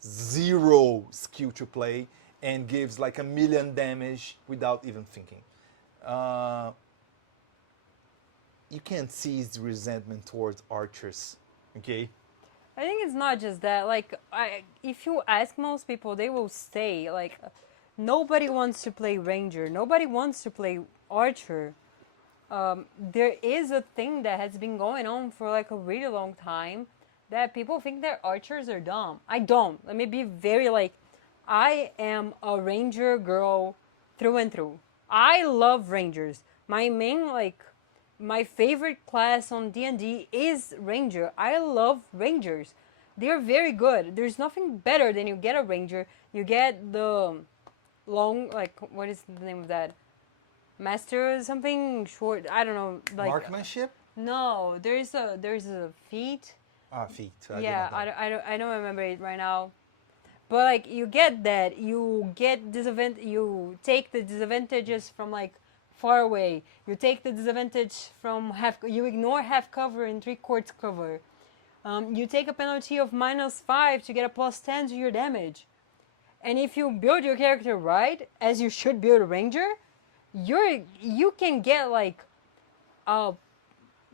0 skill to play and gives like 1,000,000 damage without even thinking. You can see his resentment towards archers, okay? I think it's not just that. Like, if you ask most people, they will say like, nobody wants to play ranger. Nobody wants to play archer. There is a thing that has been going on for like a really long time that people think that archers are dumb. I don't. Let me be very like, I am a ranger girl through and through. I love rangers. My favorite class on D&D is ranger. I love rangers. They're very good. There's nothing better than you get a ranger. You get the long, like, what is the name of that? Master something short. I don't know. Like, Marksmanship? no, there's a feat. Feet. Yeah, I don't remember it right now. But like, you get that. You get disadvantage. You take the disadvantages from like far away. You take the disadvantage from half. You ignore half cover and 3/4 cover. You take a penalty of -5 to get a +10 to your damage. And if you build your character right, as you should build a ranger, you can get like,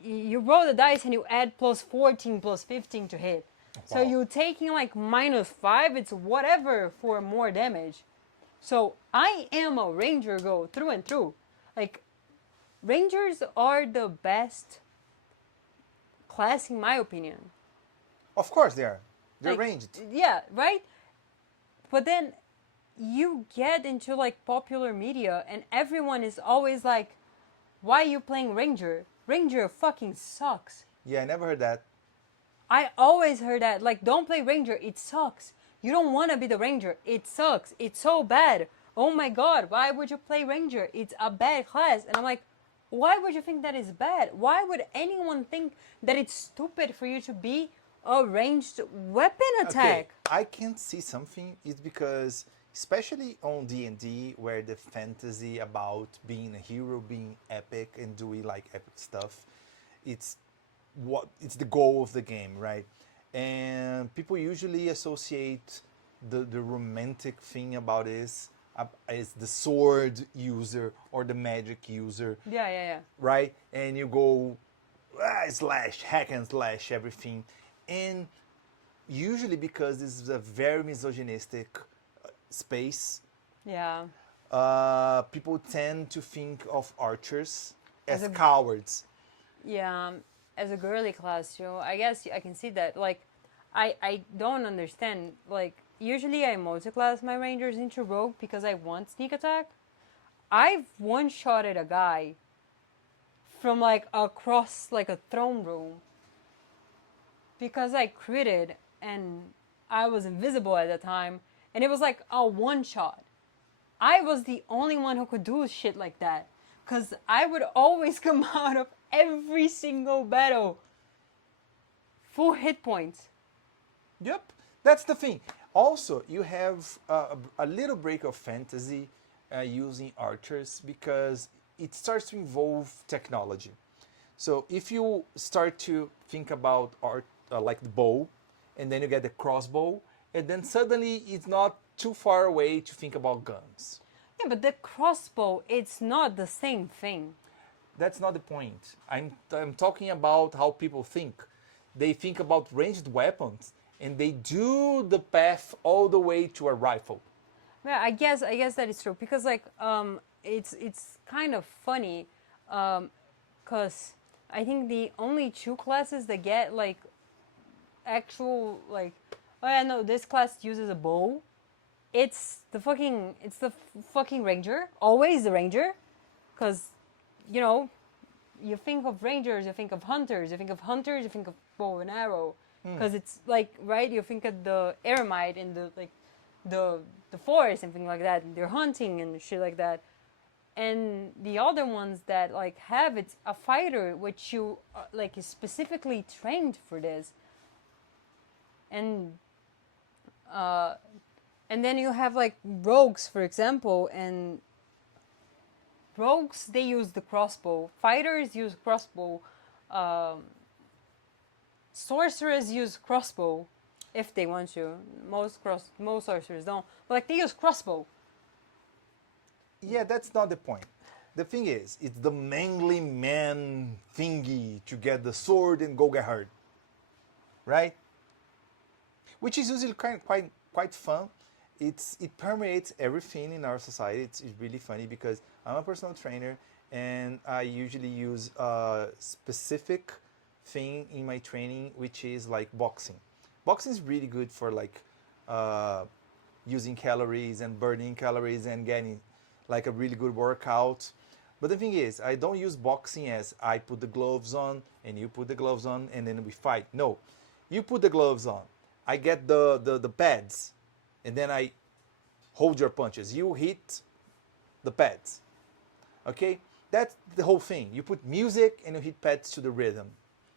you roll the dice and you add +14, +15 to hit. So Wow. you're taking like -5, it's whatever for more damage. So I am a ranger go through and through. Like, rangers are the best class in my opinion. Of course they are. They're Like, ranged. Yeah, right? But then you get into like popular media and everyone is always like, why are you playing ranger? Ranger fucking sucks. Yeah, I never heard that. I always heard that. Like, don't play ranger. It sucks. You don't want to be the ranger. It sucks. It's so bad. Oh my god, why would you play ranger? It's a bad class. And I'm like, why would you think that is bad? Why would anyone think that it's stupid for you to be a ranged weapon attack? Okay, I can see something. It's because, especially on D&D, where the fantasy about being a hero, being epic, and doing like epic stuff, it's the goal of the game, right? And people usually associate the romantic thing about this as the sword user or the magic user, Yeah. right? And you go slash, hack and slash everything. And usually because this is a very misogynistic space, Yeah. people tend to think of archers As as a- cowards. Yeah. As a girly class, I guess I can see that. Like, I don't understand. Like, usually I multi-class my rangers into rogue because I want sneak attack. I've one-shotted a guy from like across like a throne room because I critted and I was invisible at the time, and it was like a one-shot. I was the only one who could do shit like that because I would always come out of every single battle full hit points. Yep, that's the thing. Also, you have a little break of fantasy using archers because it starts to involve technology. So if you start to think about art like the bow, and then you get the crossbow, and then suddenly it's not too far away to think about guns. Yeah, but the crossbow, it's not the same thing. That's not the point. I'm talking about how people think. They think about ranged weapons and they do the path all the way to a rifle. Yeah, I guess that is true because like it's kind of funny because I think the only two classes that get like actual like, oh yeah, no, this class uses a bow. It's the fucking ranger, always the ranger, because you think of rangers, you think of hunters, you think of bow and arrow, because it's like, right, you think of the eremite in the like the forest and things like that, and they're hunting and shit like that. And the other ones that like have it's a fighter which you like is specifically trained for this. And then you have like rogues, for example, and rogues, they use the crossbow. Fighters use crossbow. Sorcerers use crossbow if they want to. Most sorcerers don't. But like they use crossbow. Yeah, that's not the point. The thing is, it's the manly man thingy to get the sword and go get hurt. Right? which is usually quite fun. It permeates everything in our society. It's really funny because I'm a personal trainer and I usually use a specific thing in my training, which is like boxing. Boxing is really good for like uh, using calories and burning calories and getting like a really good workout. But the thing is, I don't use boxing as I put the gloves on and you put the gloves on and then we fight. No, you put the gloves on. I get the pads and then I hold your punches. You hit the pads. Okay? That's the whole thing. You put music and you hit pads to the rhythm.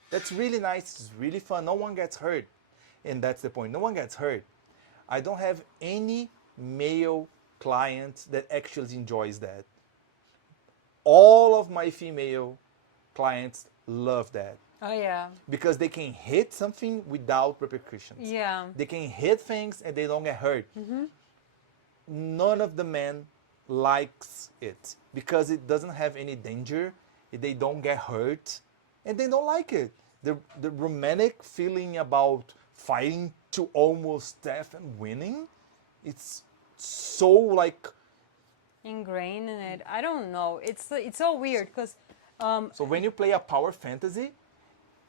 That's really nice. It's really fun. No one gets hurt. And that's the point. No one gets hurt. I don't have any male client that actually enjoys that. All of my female clients love that Oh yeah. because they can hit something without repercussions. Yeah. They can hit things and they don't get hurt. None of the men likes it because it doesn't have any danger. They don't get hurt and they don't like it. The romantic feeling about fighting to almost death and winning, it's so like. Ingrained in it. I don't know. It's so weird because So when you play a power fantasy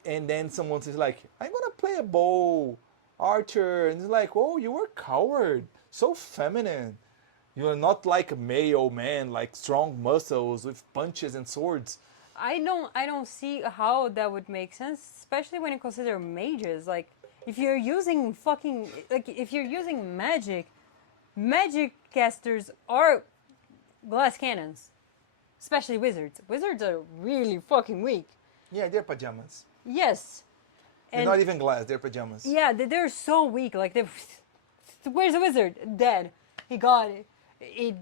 and then someone says like, I'm gonna play a bow archer, and it's like, oh, you were a coward, so feminine. You are not like a male man, like strong muscles with punches and swords. I don't see how that would make sense, especially when you consider mages. Like if you're using fucking like if you're using magic casters are glass cannons. Especially wizards. Wizards are really fucking weak. Yeah, they're pajamas. Yes. They're not even glass, they're pajamas. Yeah, they're so weak. Like they're where's the wizard? Dead. He got it. He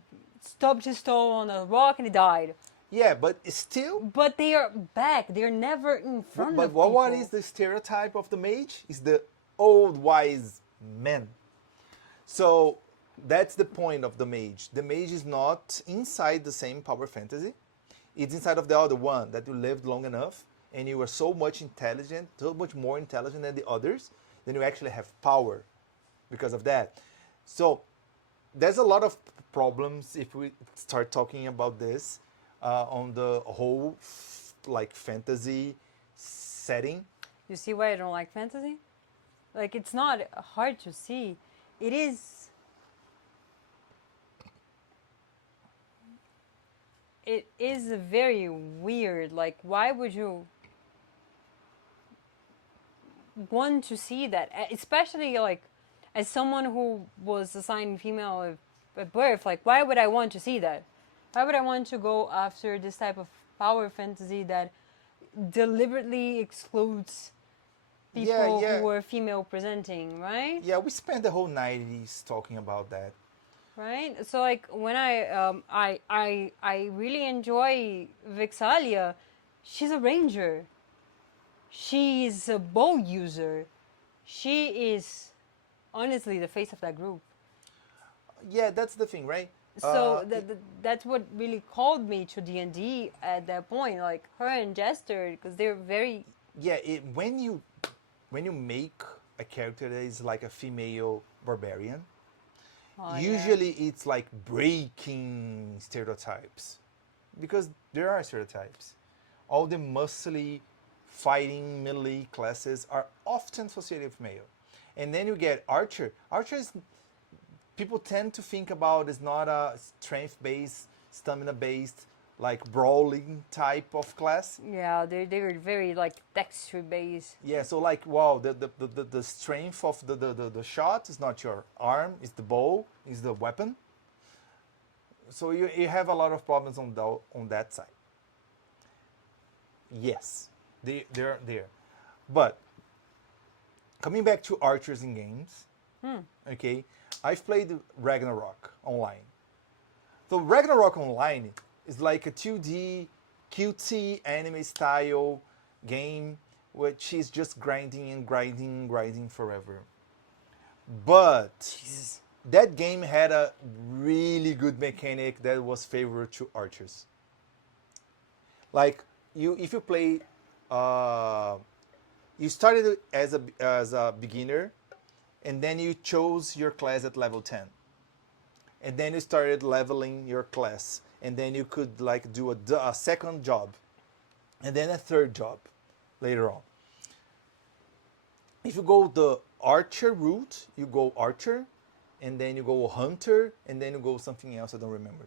stubbed his toe on a rock and he died. Yeah, but it's still. But they are back. They're never in front But of people. what is the stereotype of the mage? Is the old wise man. So that's the point of the mage. The mage is not inside the same power fantasy. It's inside of the other one that you lived long enough and you were so much intelligent, so much more intelligent than the others, then you actually have power because of that. So there's a lot of problems if we start talking about this on the whole like fantasy setting. You see why I don't like fantasy? Like it's not hard to see. It is. It is very weird. Like, why would you want to see that? Especially, like, as someone who was assigned female at birth, like, why would I want to see that? Why would I want to go after this type of power fantasy that deliberately excludes people who are female presenting, right? Yeah, we spent the whole 90s talking about that. Right. So like when I really enjoy Vexalia, she's a ranger. She's a bow user. She is honestly the face of that group. Yeah, that's the thing, right? So that's what really called me to D&D at that point. Like her and Jester, because they're very. Yeah, when you make a character that is like a female barbarian. Usually it's like breaking stereotypes because there are stereotypes. All the muscly fighting melee classes are often associated with male. And then you get archer. Archer is, people tend to think about is not a strength-based, stamina-based, like brawling type of class. Yeah, they're very like texture based. Yeah, so like wow, the strength of the shot is not your arm, it's the bow, is the weapon. So you have a lot of problems on that side. Yes, they're there. But coming back to archers in games, okay, I've played Ragnarok Online. So Ragnarok Online is like a 2D, cutesy anime style game which is just grinding and grinding and grinding forever. But that game had a really good mechanic that was favorable to archers. Like if you play, you started as a beginner, and then you chose your class at level 10. And then you started leveling your class. And then you could like do a second job. And then a third job later on. If you go the archer route, you go archer, and then you go hunter, and then you go something else, I don't remember.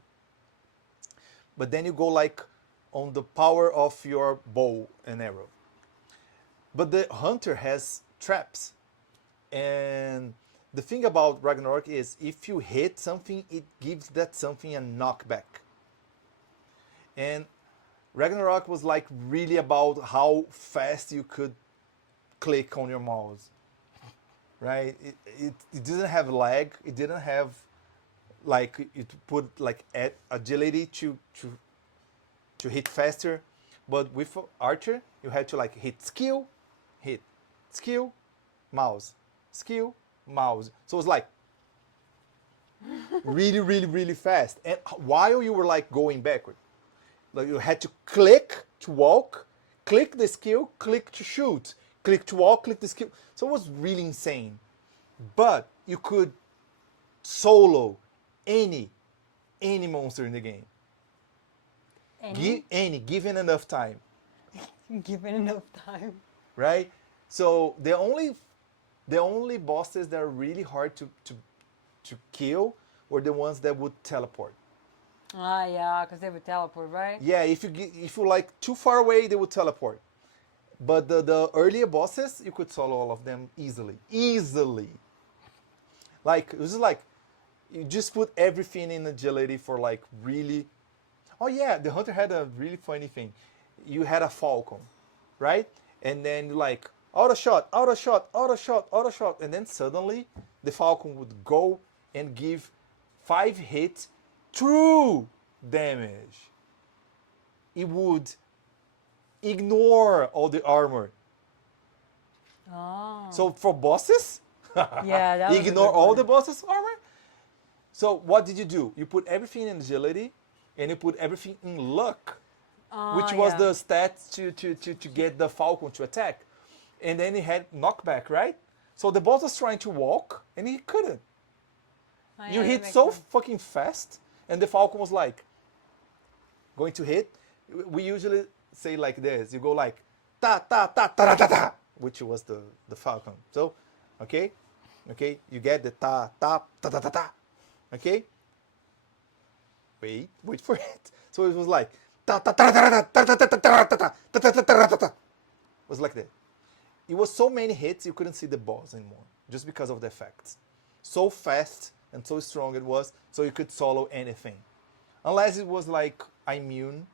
But then you go like on the power of your bow and arrow. But the hunter has traps. And the thing about Ragnarok is if you hit something, it gives that something a knockback. And Ragnarok was like really about how fast you could click on your mouse, right? It didn't have lag. It didn't have like it put like agility to hit faster. But with Archer, you had to like hit, skill, mouse, skill, mouse. So it was like really, really, really fast. And while you were like going backward, like you had to click to walk, click the skill, click to shoot, click to walk, click the skill. So it was really insane. But you could solo any monster in the game. Given enough time. Given enough time. Right? So the only bosses that are really hard to kill were the ones that would teleport. Ah, yeah, because they would teleport, right? Yeah, if you like too far away, they would teleport. But the earlier bosses, you could solo all of them easily. Like it was like you just put everything in agility for like really. Oh yeah, the hunter had a really funny thing. You had a falcon, right? And then like auto shot, and then suddenly the falcon would go and give 5 hits true damage. It would ignore all the armor. Oh. So for bosses, yeah, that was ignore all the bosses' armor. So what did you do? You put everything in agility, and you put everything in luck, which was the stats to get the falcon to attack. And then he had knockback, right? So the boss was trying to walk, and he couldn't. Oh, You yeah, hit so fucking fast, and the falcon was like going to hit. We usually say like this. You go like ta ta ta ta ta ta, which was the falcon. So, okay, you get the ta ta ta ta ta ta. Okay. Wait for it. So it was like ta ta ta ta ta ta ta ta ta ta ta ta ta ta. It was like that. It was so many hits you couldn't see the boss anymore, just because of the effects. So fast and so strong it was, so you could solo anything, unless it was like immune,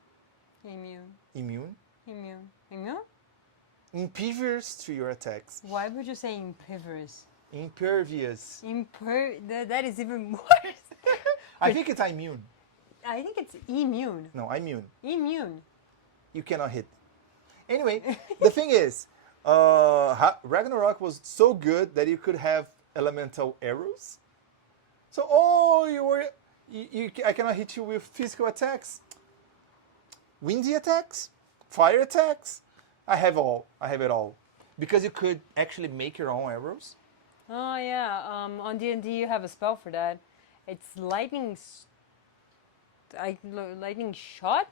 impervious to your attacks. Why would you say impervious? Impervious. That is even worse. I think it's immune. I think it's immune. No, immune. Immune. You cannot hit. Anyway, the thing is, Ragnarok was so good that you could have elemental arrows. So, I cannot hit you with physical attacks. Windy attacks, fire attacks. I have it all. Because you could actually make your own arrows. Oh yeah, on D&D you have a spell for that. It's lightning shot?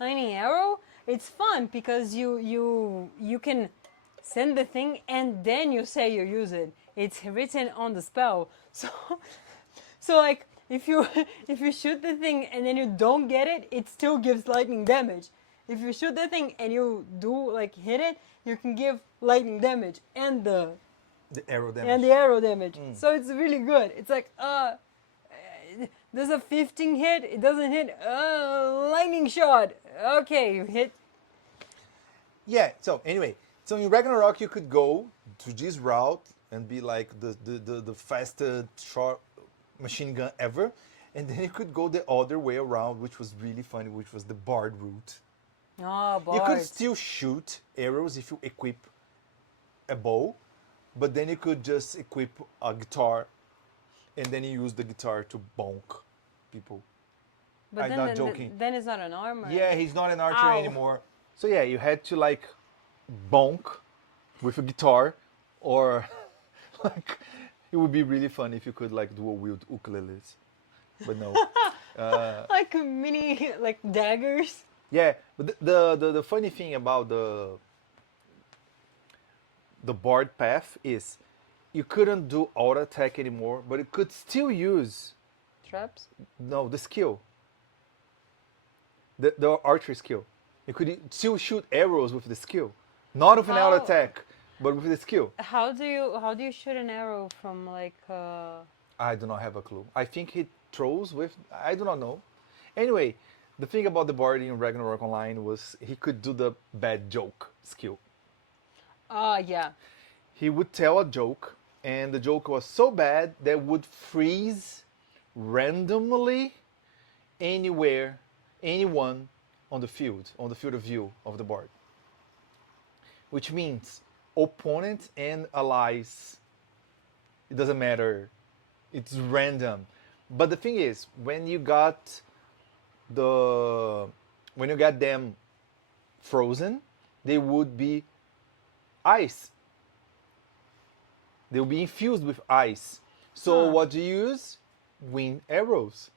Lightning arrow? It's fun because you can send the thing and then you say you use it. It's written on the spell. So like if you shoot the thing and then you don't get it, it still gives lightning damage. If you shoot the thing and you do like hit it, you can give lightning damage and the arrow damage. And the arrow damage. So it's really good. It's like there's a 15 hit, it doesn't hit, lightning shot. Okay, you hit. Yeah, so anyway, so in Ragnarok you could go to this route and be like the fastest short machine gun ever, and then you could go the other way around, which was really funny, which was the bard route. Oh, bard. You could still shoot arrows if you equip a bow, but then you could just equip a guitar, and then you use the guitar to bonk people. But I'm then, not joking. Then it's not an armor. Yeah, he's not an archer Ow. anymore. So yeah, you had to like bonk with a guitar, or Like, it would be really fun if you could like dual wield ukuleles, but no. Like mini, like daggers. Yeah, but the funny thing about the board path is you couldn't do auto attack anymore, but you could still use Traps. the skill, the archery skill. You could still shoot arrows with the skill, not with an auto How- attack, but with the skill. How do you shoot an arrow from like I do not have a clue. I think he throws with. I do not know. Anyway, the thing about the bard in Ragnarok Online was he could do the bad joke skill. yeah. He would tell a joke, and the joke was so bad that would freeze randomly anywhere, anyone on the field of view of the board. Which means opponents and allies, it doesn't matter, it's random. But the thing is, when you got them frozen, they would be ice. They'll be infused with ice. So what do you use? Wind arrows.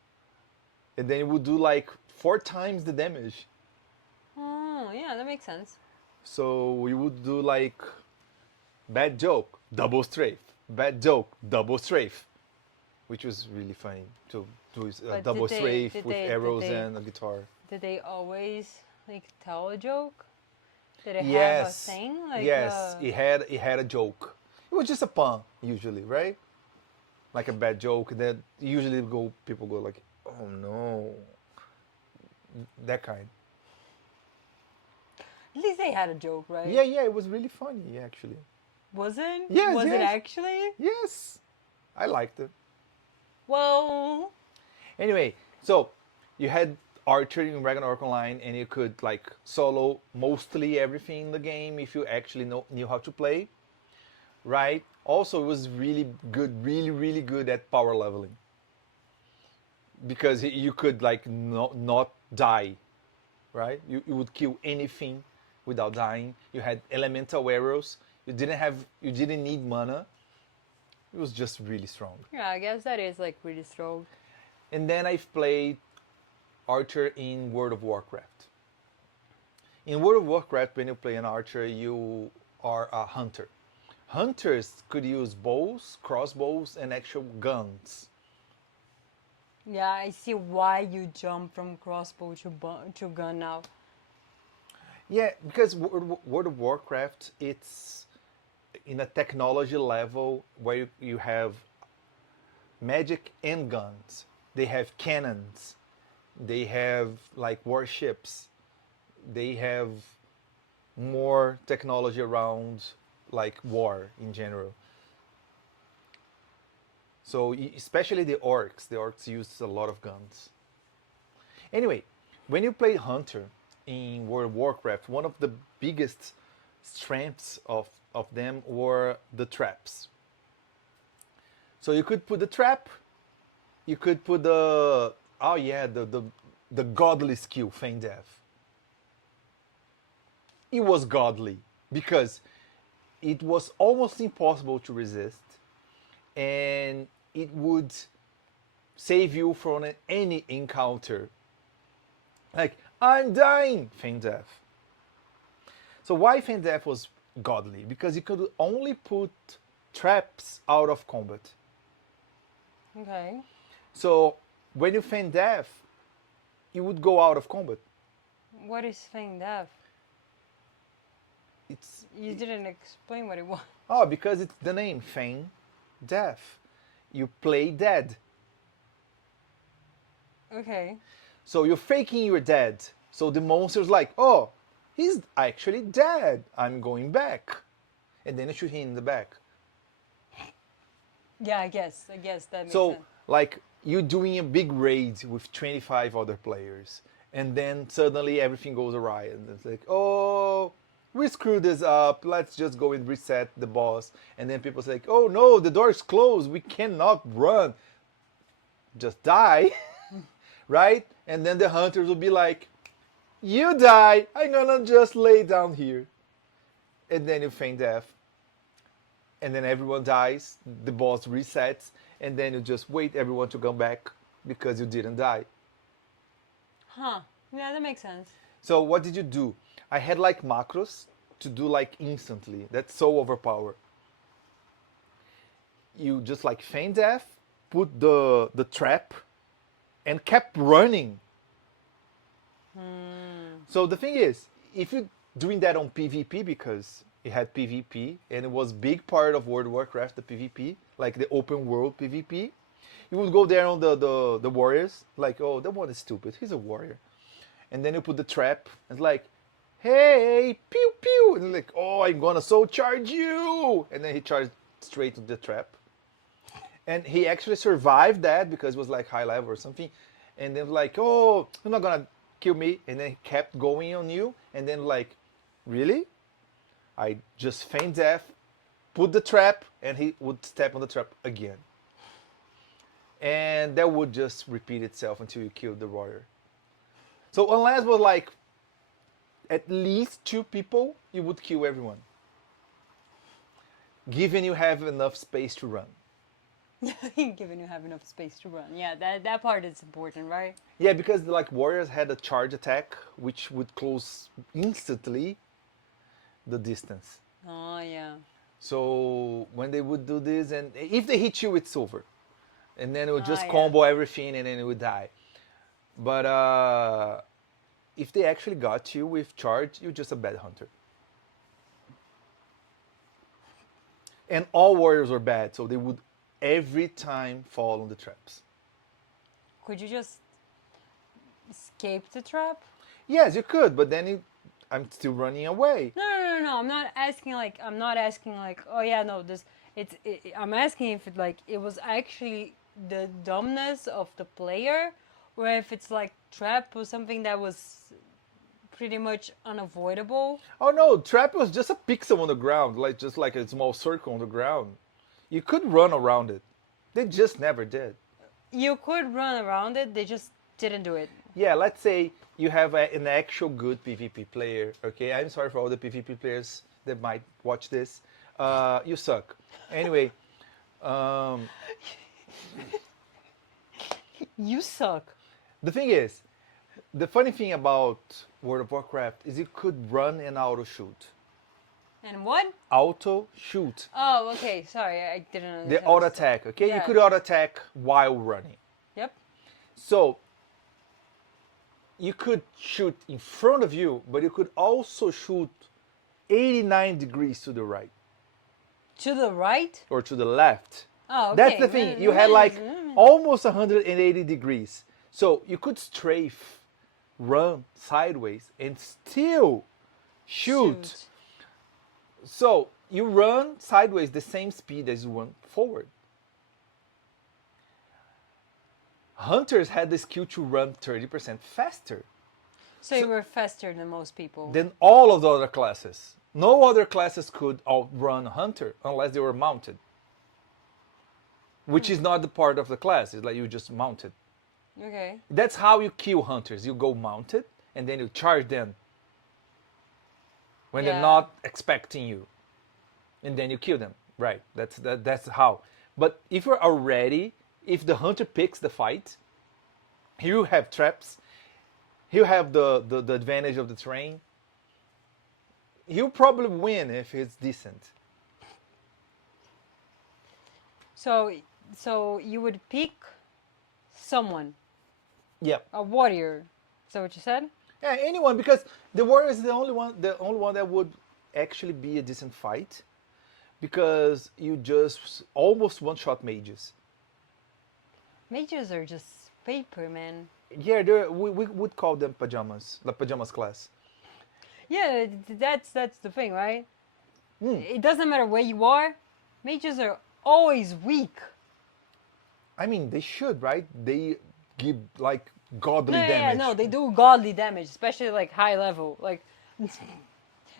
And then it would do like 4 times the damage. Oh, yeah, that makes sense. So you would do like bad joke, double strafe. Bad joke, double strafe. Which was really funny to do But double did strafe did with did arrows they- and a guitar. Did they always like tell a joke? Did it have a Yes. thing? Like, Yes, it had a joke. It was just a pun usually, right? Like a bad joke. Then usually people go like, "Oh no," that kind. At least they had a joke, right? Yeah, it was really funny actually. Was it? Yes, Was it yes. actually? Yes, I liked it. Well, Anyway, so you had archery in Ragnarok Online, and you could like solo mostly everything in the game if you actually knew how to play, right? Also, it was really good, really good at power leveling because you could like not die, right? You would kill anything without dying. You had elemental arrows. You didn't need mana. It was just really strong. yeah, I guess that is like really strong. And then I've played archer in World of Warcraft. In World of Warcraft, when you play an archer, you are a hunter. Hunters could use bows, crossbows, and actual guns. Yeah, I see why you jump from crossbow to gun now. Yeah, because World of Warcraft, it's in a technology level where you have magic and guns. They have cannons. They have like warships. They have more technology around like war in general. So especially the orcs use a lot of guns. Anyway, when you play hunter in World of Warcraft, one of the biggest strengths of them were the traps. So you could put the trap, you could put the godly skill, Feign Death. It was godly because it was almost impossible to resist, and it would save you from any encounter. Like, I'm dying, Feign Death. So why Feign Death was godly? Because you could only put traps out of combat. Okay. So when you feign death, you would go out of combat. What is Feign Death? It's You didn't explain what it was. because it's the name, feign death. You play dead. Okay. So you're faking you're dead. So the monster's like, oh, he's actually dead. I'm going back. And then you shoot him in the back. Yeah, I guess that makes So sense. like you're doing a big raid with 25 other players, and then suddenly everything goes awry, and it's like, oh, we screwed this up. Let's just go and reset the boss. And then people say, like, oh no, the door is closed. We cannot run. Just die, right? And then the hunters will be like, you die. I'm gonna just lay down here. And then you feign death. and then everyone dies, the boss resets, and then you just wait everyone to come back because you didn't die. Huh. Yeah, that makes sense. So what did you do? I had like macros to do like instantly. That's so overpowered. You just like feign death, put the trap, and kept running. So the thing is, if you're doing that on PvP, because it had PvP and it was big part of World of Warcraft, the PvP, like the open world PvP, you would go there on the warriors, like, oh, that one is stupid, he's a warrior. And then you put the trap, and it's like, hey, pew pew, and like, oh, I'm gonna soul charge you, and then he charged straight to the trap. And he actually survived that because it was like high level or something. And then like, oh, you're not gonna kill me. And then he kept going on you. And then like, really? I just feign death, put the trap, and he would step on the trap again. And that would just repeat itself until you killed the warrior. So unless it was like at least 2 people, you would kill everyone. Given you have enough space to run. Given you have enough space to run. Yeah, that part is important, right? Yeah, because like warriors had a charge attack which would close instantly the distance. Oh, yeah. So when they would do this, and if they hit you, it's over. And then it would just yeah. combo everything and then it would die. But if they actually got you with charge, you're just a bad hunter. And all warriors were bad, so they would every time fall on the traps. Could you just escape the trap? Yes, you could, but then I'm still running away. No. I'm not asking like. Oh yeah, no. I'm asking if it was actually the dumbness of the player, or if it's like trap was something that was pretty much unavoidable. Oh no, trap was just a pixel on the ground, like just like a small circle on the ground. You could run around it. They just never did. You could run around it, they just didn't do it. Yeah, let's say you have an actual good PvP player, okay? I'm sorry for all the PvP players that might watch this. You suck. Anyway. You suck. The thing is, the funny thing about World of Warcraft is you could run and auto shoot. And what? Auto shoot. Oh, okay. Sorry, I didn't understand. The auto attack, okay? Yeah. You could auto attack while running. Yep. So you could shoot in front of you, but you could also shoot 89 degrees to the right. To the right? Or to the left. Oh, okay. That's the thing. You had like almost 180 degrees. So you could strafe, run sideways, and still shoot. So you run sideways the same speed as you run forward. Hunters had the skill to run 30% faster. So you were faster than most people. Than all of the other classes. No other classes could outrun a hunter unless they were mounted. Which is not the part of the class. It's like you just mounted. Okay. That's how you kill hunters. You go mounted and then you charge them when they're not expecting you, and then you kill them. Right? That's how. But if the hunter picks the fight, you have traps. He'll have the advantage of the terrain. He'll probably win if he's decent. So you would pick someone. Yep. A warrior. Is that what you said? Yeah, anyone, because the warrior is the only one that would actually be a decent fight, because you just almost one-shot mages. Mages are just paper, man. Yeah, we would call them pajamas, the pajamas class. Yeah, that's the thing, right? It doesn't matter where you are. Mages are always weak. I mean, they should, right? They give like godly damage. Yeah, no, they do godly damage, especially like high level. Like,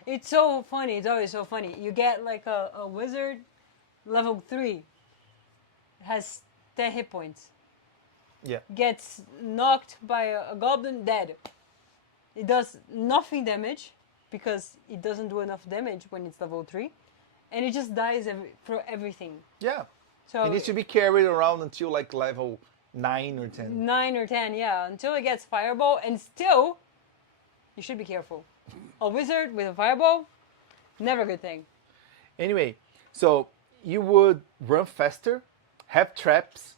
it's so funny. It's always so funny. You get like a wizard, level 3, has 10 hit points. Yeah. Gets knocked by a goblin, dead. It does nothing damage because it doesn't do enough damage when it's level 3. and it just dies for everything. Yeah. So It needs to be carried around until like level 9 or 10. 9 or 10, yeah, until it gets fireball, and still, you should be careful. A wizard with a fireball, never a good thing. Anyway, so you would run faster, have traps,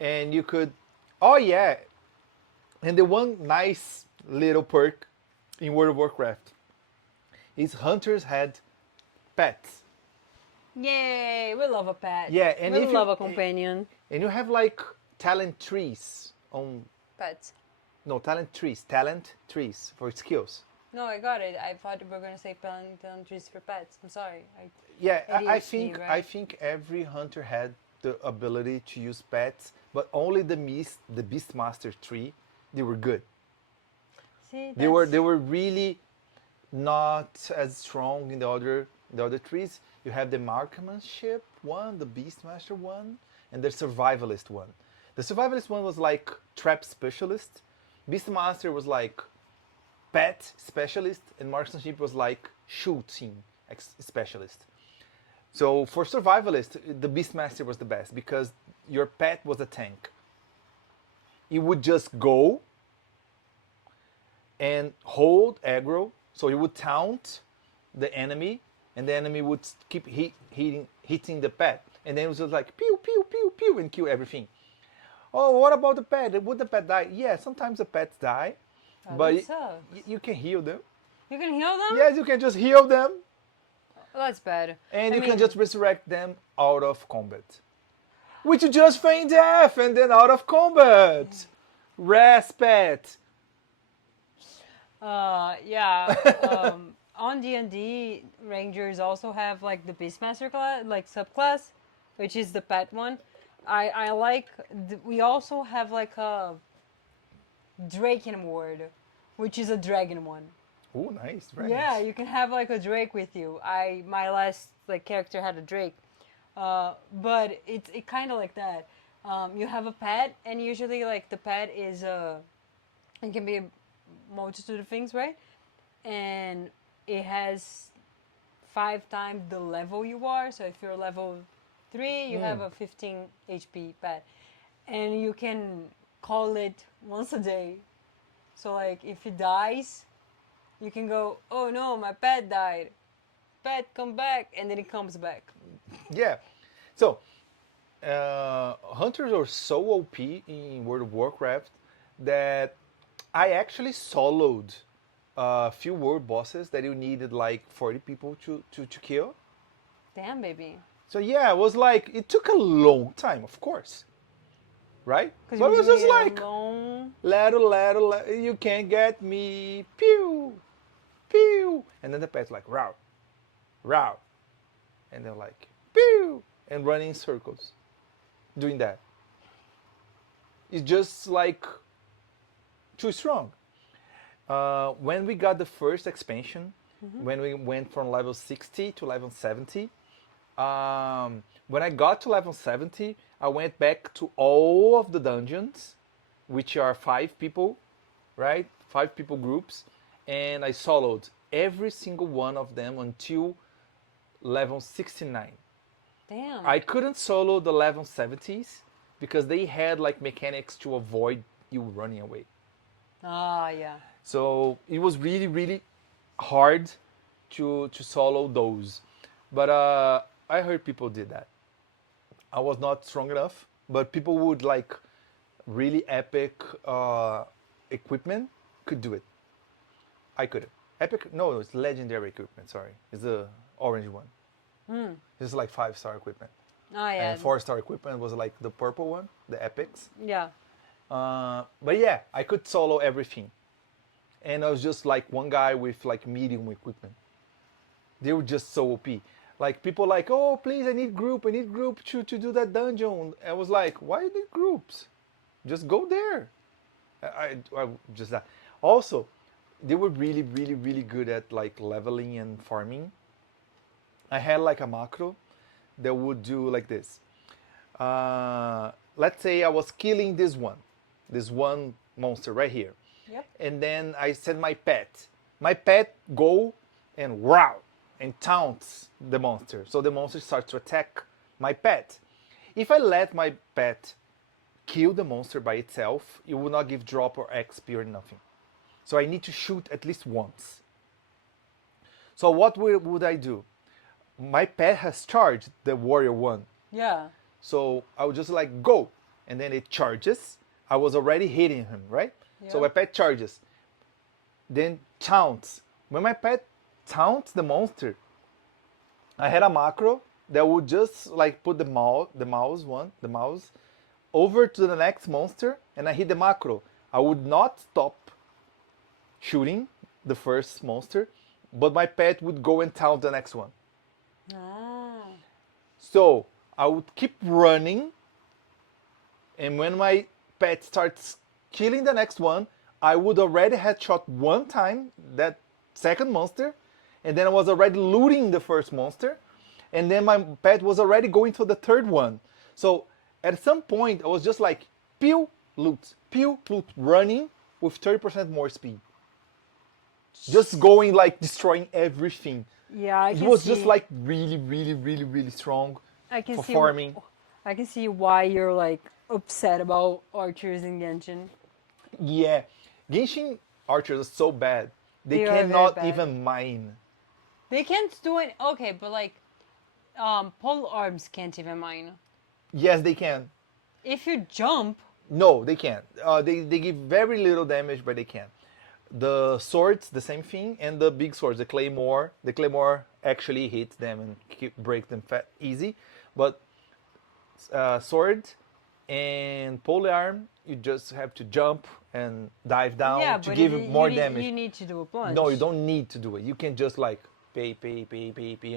and you could. Oh yeah, and the one nice little perk in World of Warcraft is hunters had pets. Yay, we love a pet. Yeah, and we if love you- a companion. And you have like talent trees on. Pets. No, talent trees for skills. No, I got it. I thought you were going to say planting trees for pets. I'm sorry. Yeah, I ADHD, think right? I think every hunter had the ability to use pets, but only the Beastmaster tree, they were good. See, They were really not as strong in the other trees. You have the marksmanship one, the Beastmaster one, and the survivalist one. The survivalist one was like trap specialist. Beastmaster was like pet specialist, and marksmanship was like shooting specialist. So for survivalist, the Beastmaster was the best because your pet was a tank. It would just go and hold aggro, so you would taunt the enemy, and the enemy would keep hitting the pet, and then it was just like pew pew pew pew and kill everything. Oh, what about the pet? Would the pet die? Yeah, sometimes the pets die, but that sucks. you can heal them. You can heal them? Yes, you can just heal them, Well, that's bad. and I you mean, can just resurrect them out of combat. Which you just feign death and then out of combat. Respect. Yeah. On D&D, Rangers also have like the Beastmaster class, like subclass, which is the pet one. I like. We also have like a Draken Ward, which is a dragon one. Oh, nice. Very Yeah, nice. you can have like a Drake with you. My last like character had a Drake, but it kind of like that. You have a pet, and usually like the pet is it can be a multitude of things, right? And it has 5 times the level you are. So if you're level 3, you have a 15 HP pet, and you can call it once a day. So like if it dies, you can go, oh no, my pet died. Pet, come back, and then it comes back. Yeah. So, hunters are so OP in World of Warcraft that I actually soloed a few world bosses that you needed like 40 people to kill. Damn, baby. So yeah, it was like, it took a long time, of course. Right? But it was just like, ladle, you can't get me, pew, pew. And then the pet's like, row, row. And they're like, pew, and running in circles, doing that. It's just like too strong. When we got the first expansion, when we went from level 60 to level 70, when I got to level 70, I went back to all of the dungeons, which are 5 people, right? 5 people groups, and I soloed every single one of them until level 69. Damn. I couldn't solo the level 70s because they had like mechanics to avoid you running away. Ah, yeah. So it was really, really hard to solo those. But I heard people did that. I was not strong enough, but people would like really epic equipment could do it. I couldn't. Epic? No, it's legendary equipment. Sorry, it's the orange one. It's like 5-star equipment. Oh, yeah. And 4-star equipment was like the purple one, the epics. Yeah. But yeah, I could solo everything. And I was just like one guy with like medium equipment. They were just so OP. Like people like, oh please, I need group to do that dungeon. I was like, why you need groups? Just go there. I just that. Also, they were really, really, really good at like leveling and farming. I had like a macro that would do like this. Let's say I was killing this one monster right here. Yep. And then I send my pet. My pet go and wow, and taunts the monster. So the monster starts to attack my pet. If I let my pet kill the monster by itself, it will not give drop or XP or nothing. So I need to shoot at least once. So what would I do? My pet has charged the warrior one. Yeah. So I would just like go, and then it charges. I was already hitting him, right? So Yeah. my pet charges, then taunts. When my pet taunts the monster, I had a macro that would just like put the mouse over to the next monster, and I hit the macro. I would not stop shooting the first monster, but my pet would go and taunt the next one. Ah. So I would keep running, and when my pet starts killing the next one, I would already headshot one time that second monster, and then I was already looting the first monster, and then my pet was already going to the third one. So at some point, I was just like, pew, loot, running with 30% more speed. Just going like destroying everything. Yeah, I It can was see. just like really strong I can for see. farming. I can see why you're like upset about archers in Genshin. Yeah, Genshin archers are so bad. They They are very cannot bad. even mine. They can't do it. Okay, but like, pole arms can't even mine. Yes, they can. If you jump, No, they can't. They give very little damage, but they can. The swords, the same thing, and the big swords, the claymore. The claymore actually hits them and break them easy. But sword and polearm, you just have to jump and dive down yeah, to but give more you damage. Need, you need to do a plunge. No, you don't need to do it. You can just like pay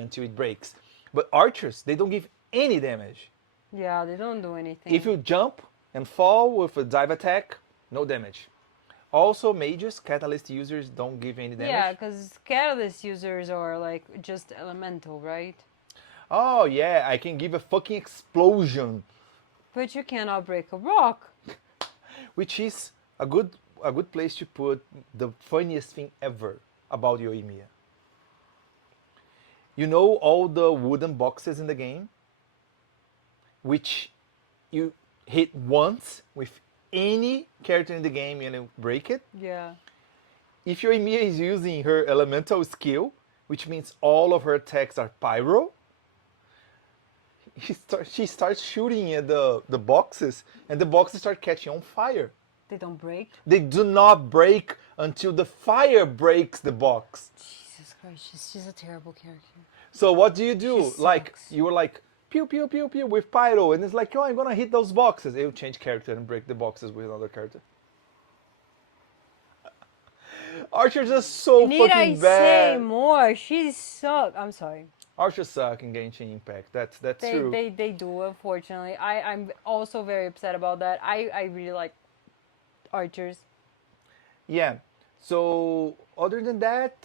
until it breaks. But archers, they don't give any damage. Yeah, they don't do anything. If you jump and fall with a dive attack, no damage. Also, mages, catalyst users don't give any damage. Yeah, because catalyst users are like just elemental, right? Oh yeah, I can give a fucking explosion, But you cannot break a rock. which is a good place to put the funniest thing ever about Yoimiya. You know all the wooden boxes in the game, which you hit once with any character in the game and you break it? Yeah. If Yoimiya is using her elemental skill, which means all of her attacks are pyro, she starts shooting at the boxes, and the boxes start catching on fire. They don't break. They do not break until the fire breaks the box. Jesus Christ, she's a terrible character. So what do you do? She Like, sucks. you were like, pew, pew, pew, pew, with pyro, and it's like, oh, I'm gonna hit those boxes. It will change character and break the boxes with another character. Archers are so Need I fucking bad. say more? She sucks. I'm sorry. Archers suck in Genshin Impact. That's true. They do, unfortunately. I'm also very upset about that. I really like archers. Yeah. So other than that,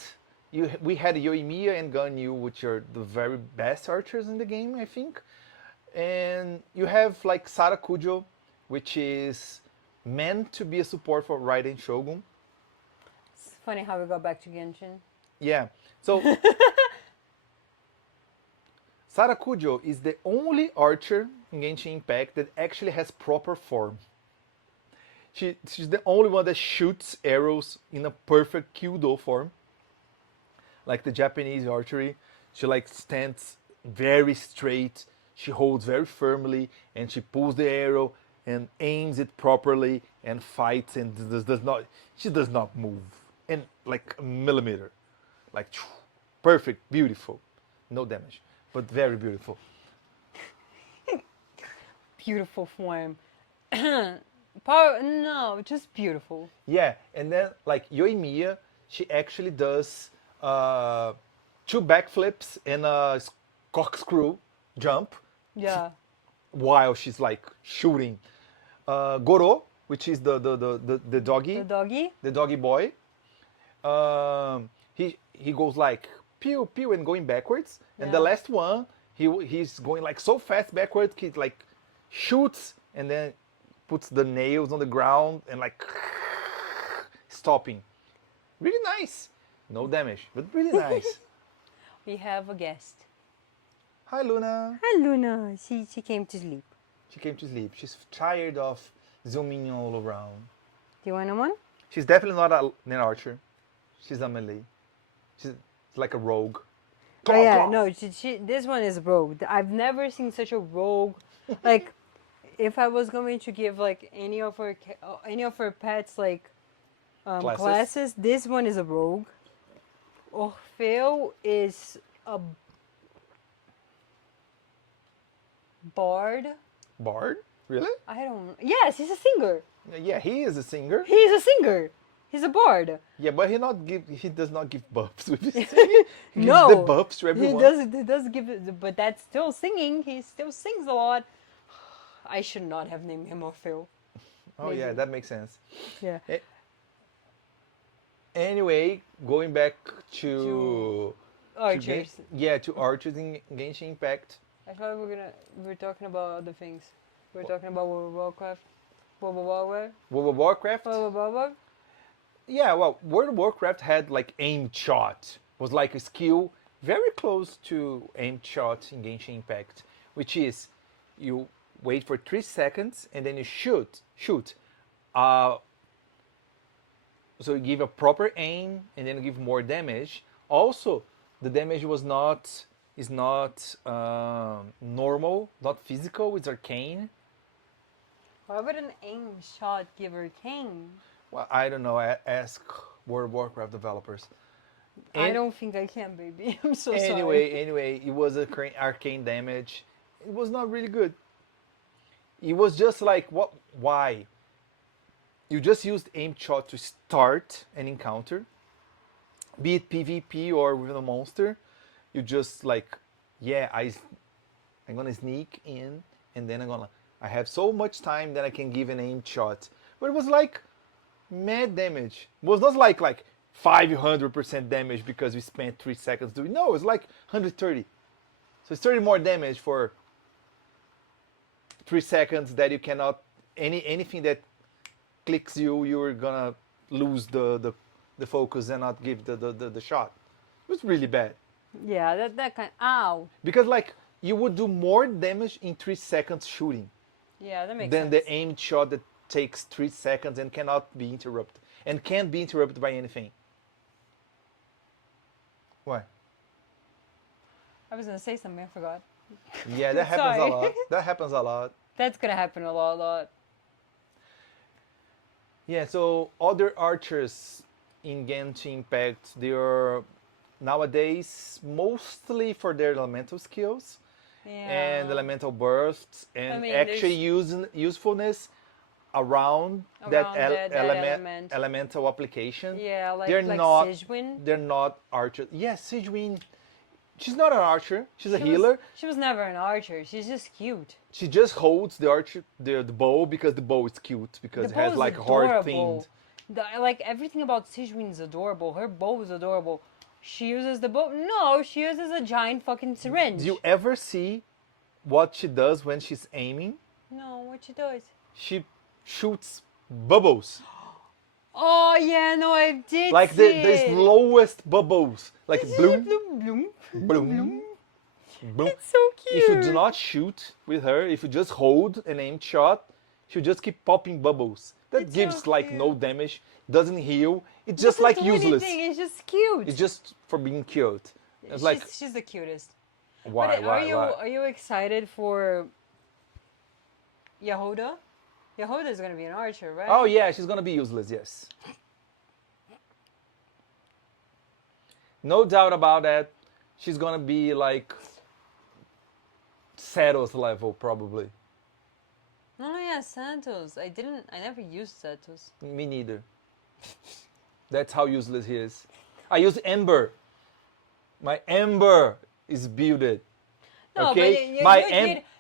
we had Yoimiya and Ganyu, which are the very best archers in the game, I think. And you have like Sarakujo, which is meant to be a support for Raiden Shogun. It's funny how we got back to Genshin. Yeah. So Sarakujo is the only archer in Genshin Impact that actually has proper form. She's the only one that shoots arrows in a perfect Kyudo form. Like the Japanese archery, she like stands very straight, she holds very firmly, and she pulls the arrow and aims it properly and fights and she does not move in like a millimeter. Like perfect, beautiful, no damage, but very beautiful. Beautiful form. Power? No, just beautiful. Yeah, and then like Yoimiya, she actually does 2 backflips and a corkscrew jump Yeah. while she's like shooting. Goro, which is the doggy, The doggy? the doggy boy, he goes like pew pew and going backwards, and the Yeah. last one he's going like so fast backwards, he like shoots and then puts the nails on the ground and like stopping. Really nice. No damage, but really nice. we have a guest. Hi, Luna. Hi, Luna. She came to sleep. She came to sleep. She's tired of zooming all around. Do you want one? She's definitely not an archer. She's a melee. She's like a rogue. Oh yeah, no. This one is rogue. I've never seen such a rogue. Like, if I was going to give like any of her pets like classes, this one is a rogue. Orfeo is a bard. Bard? Really? I don't. Yes, he's a singer. Yeah, he is a singer. He's a singer. He's a bard. Yeah, but he does not give buffs with his singing. He No, gives the buffs to everyone. He does give it, but that's still singing. He still sings a lot. I should not have named him Orfeo. Oh Maybe. yeah, that makes sense. Yeah. Anyway, going back to archers. To archers in Genshin Impact. I thought we're talking about other things. We're talking about Warcraft. World of Warcraft? Yeah, well, World of Warcraft had like aim shot. Was like a skill very close to aim shot in Genshin Impact, which is you wait for 3 seconds and then you shoot. So you give a proper aim and then you give more damage. Also, the damage is not normal, not physical. It's arcane. Why would an aim shot give arcane? Well, I don't know. Ask World of Warcraft developers. I don't think I can, baby. I'm so sorry. Anyway, it was arcane damage. It was not really good. It was just like, what? Why? You just used aim shot to start an encounter, be it PvP or with a monster. You just like, yeah, I'm gonna sneak in, and then I have so much time that I can give an aim shot. But it was like mad damage. It was not like 500% damage because we spent 3 seconds doing. No, it's like 130. So it's 30 more damage for 3 seconds that you cannot anything that clicks you're gonna lose the focus and not give the shot. It was really bad. Yeah, that kind. Ow. Because like you would do more damage in 3 seconds shooting. Yeah, that makes than sense. the aimed shot that takes 3 seconds and cannot be interrupted and can't be interrupted by anything. Why? I was gonna say something, I forgot. Yeah, that happens a Sorry. lot. That happens a lot. That's gonna happen a lot. Yeah, so other archers in Genshin Impact, they are nowadays mostly for their elemental skills and elemental bursts and actually usefulness around that elemental application. Yeah, like Sigewin. They're not archers. Yes, Sigewin. She's not an archer. She's a healer. She was never an archer. She's just cute. She just holds the bow because the bow is cute because it has like hard things. Like everything about Sigewin is adorable. Her bow is adorable. She uses the bow. No, she uses a giant fucking syringe. Do you ever see what she does when she's aiming? No, what she does? She shoots bubbles. Oh yeah, no, I did. Like see the slowest bubbles, like bloom, bloom, bloom, bloom, bloom. It's so cute. If you do not shoot with her, if you just hold an aimed shot, she'll just keep popping bubbles. That gives so like cute. no damage, doesn't heal. It's just like useless. It's just cute. It's just for being cute. It's like she's the cutest. why? Are you excited for Yahoda? Yahoda is gonna be an archer, right? Oh yeah, she's gonna be useless. Yes. No doubt about that. She's gonna be like Sato's level probably. Oh yeah, Santos. I never used Santos. Me neither. That's how useless he is. I use Ember. My Ember is builded. No, okay? but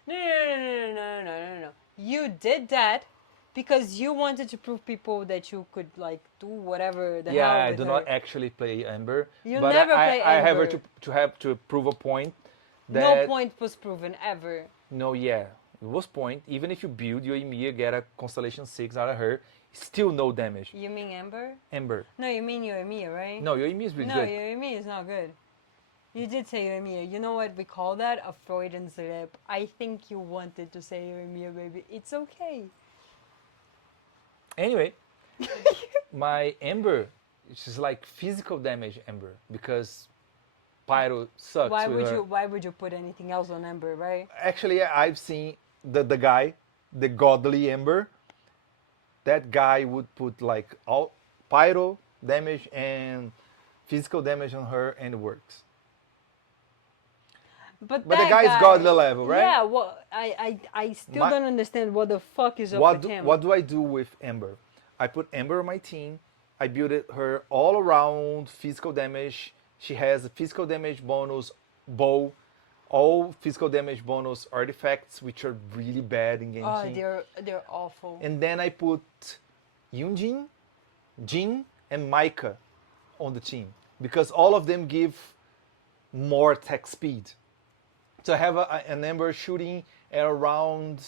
no. You did that because you wanted to prove people that you could like do whatever the hell Yeah, I with do her. not actually play Ember. You but never play I have her Ember. to have to prove a point. No That, point was proven ever. No, yeah. It was point. Even if you build your Ymir, get a Constellation 6 out of her, still no damage. You mean Ember? Ember. No, you mean your Ymir, right? No, your Ymir is really No, good. your Ymir is not good. You did say Yoimiya. You know what we call that? A Freudian slip. I think you wanted to say Yoimiya, baby. It's okay. Anyway, my Ember, she's like physical damage Ember because Pyro sucks with her. Why would you put anything else on Ember, right? Actually, I've seen the guy, the godly Ember. That guy would put like all Pyro damage and physical damage on her, and it works. But the that guy's godly level, right? Yeah, well, I still don't understand what the fuck is up with him. What do I do with Ember? I put Ember on my team. I built her all around physical damage. She has a physical damage bonus bow, all physical damage bonus artifacts, which are really bad in Genshin. Oh, they're awful. And then I put Yunjin, Jin, and Micah on the team because all of them give more attack speed. So I have an Ember shooting at around